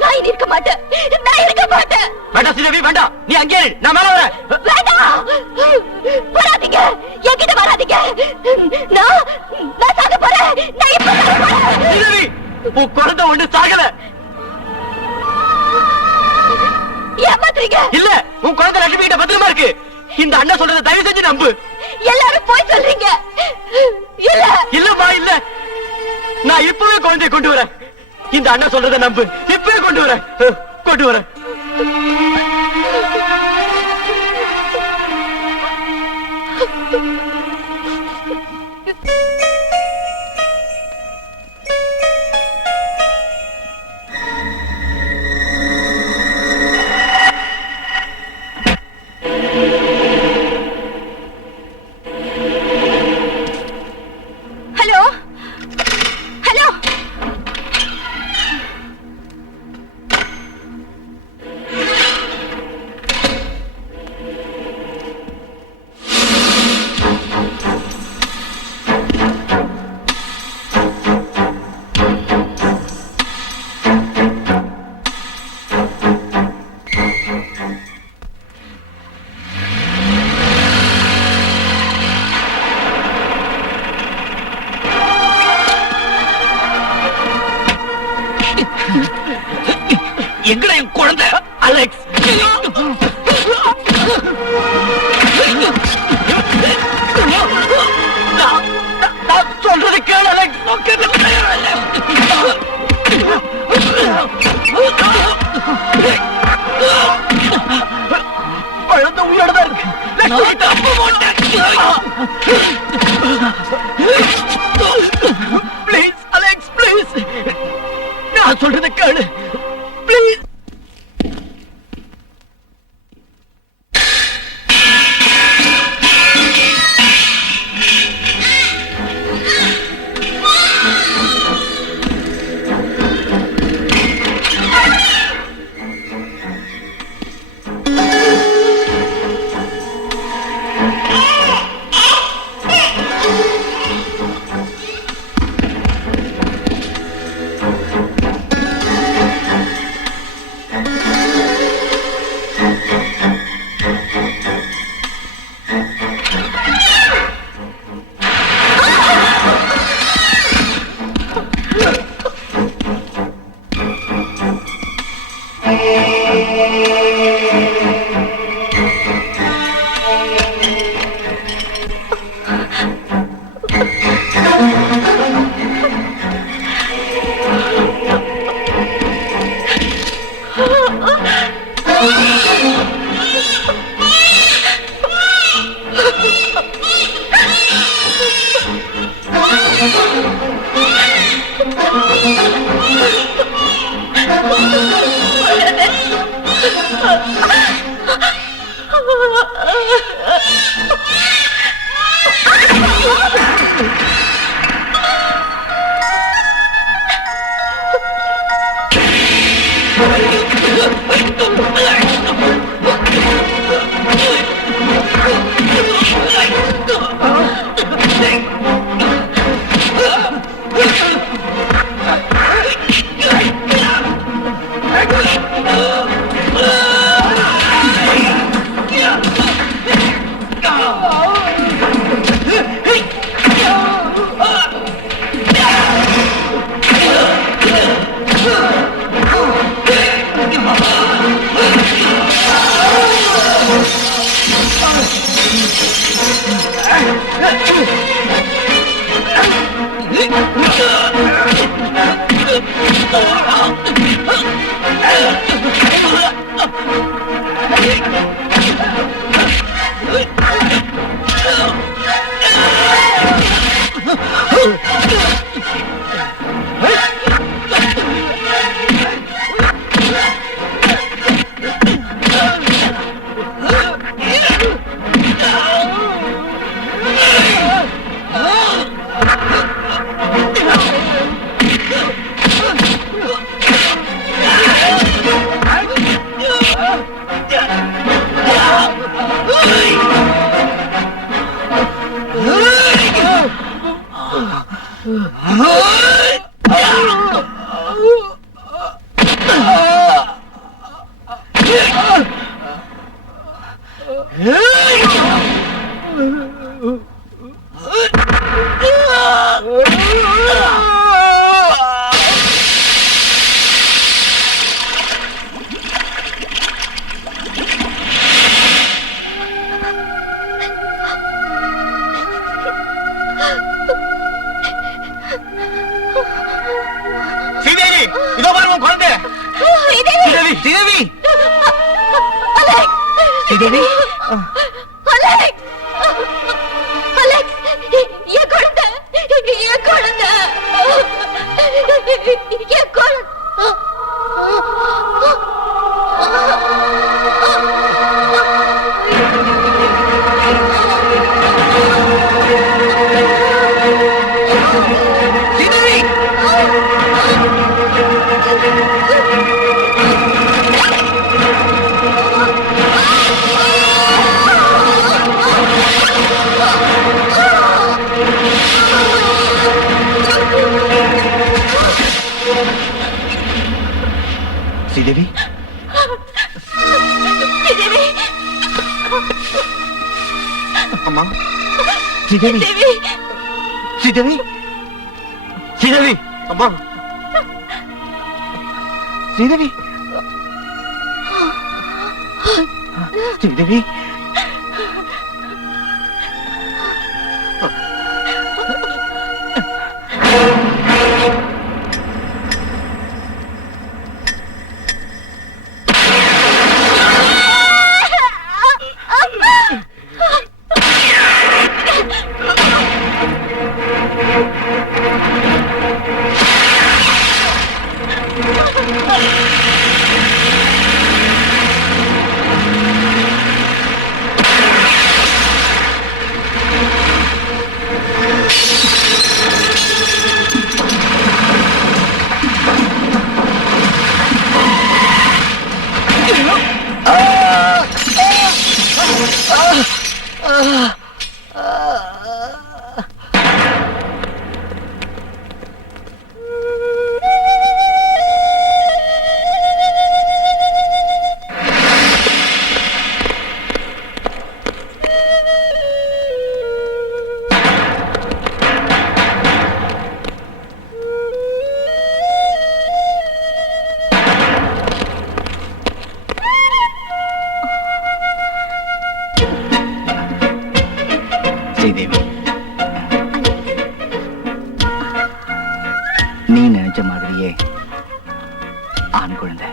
நான் இனி இருக்க மாட்டேன். நான் இருக்க மாட்டேன். வேண்டாம் ஸ்ரீதேவி, வேண்டாம். நீ அங்கே இரு, நான் மேல வரேன். வேண்டாம், வராதீங்க. என்கிட்ட வராதீங்க. நான் சாக போறேன். நான் இப்ப சாக போறேன். ஸ்ரீதேவி, உன் குழந்தை ஒண்ணு சாகல. ஏமாத்துறீங்க. இல்ல, உன் குழந்தை லட்சுமி கிட்ட பத்திரமா இருக்கு. இந்த அண்ணன் சொல்றத தயவு செஞ்சு நம்பு. எல்லாரும் போய் சொல்றீங்க. இல்ல இல்லம்மா, இல்ல. நான் இப்பவே குழந்தையை கொண்டு வரேன். இந்த அண்ணன் சொல்றத நம்பு. இப்பவே கொண்டு வரேன். கொண்டு வரேன். Hello hello. எங்கடா என் குழந்தை? அலெக்ஸ், நான் சொல்றது கேளு அலெக்ஸ். குழந்தை உயிரோட தான் இருக்கு. ப்ளீஸ் அலெக்ஸ் ப்ளீஸ் நான் சொல்றத கேளு ப்ளீஸ். ஸ்ரீதேவி அம்மா ஸ்ரீதேவி ஸ்ரீதேவி ஸ்ரீதேவி அம்மா ஸ்ரீதேவி ஸ்ரீதேவி ஸ்ரீதேவி, நீ நினைச்ச மாதிரியே ஆண் குழந்தை.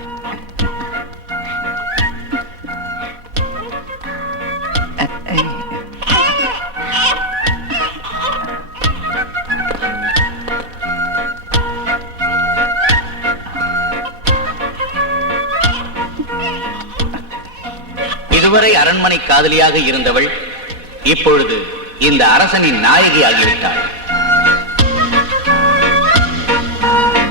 இதுவரை அரண்மனை காதலியாக இருந்தவள் இப்பொழுது இந்த அரசனின் நாயகி ஆகிவிட்டாள்.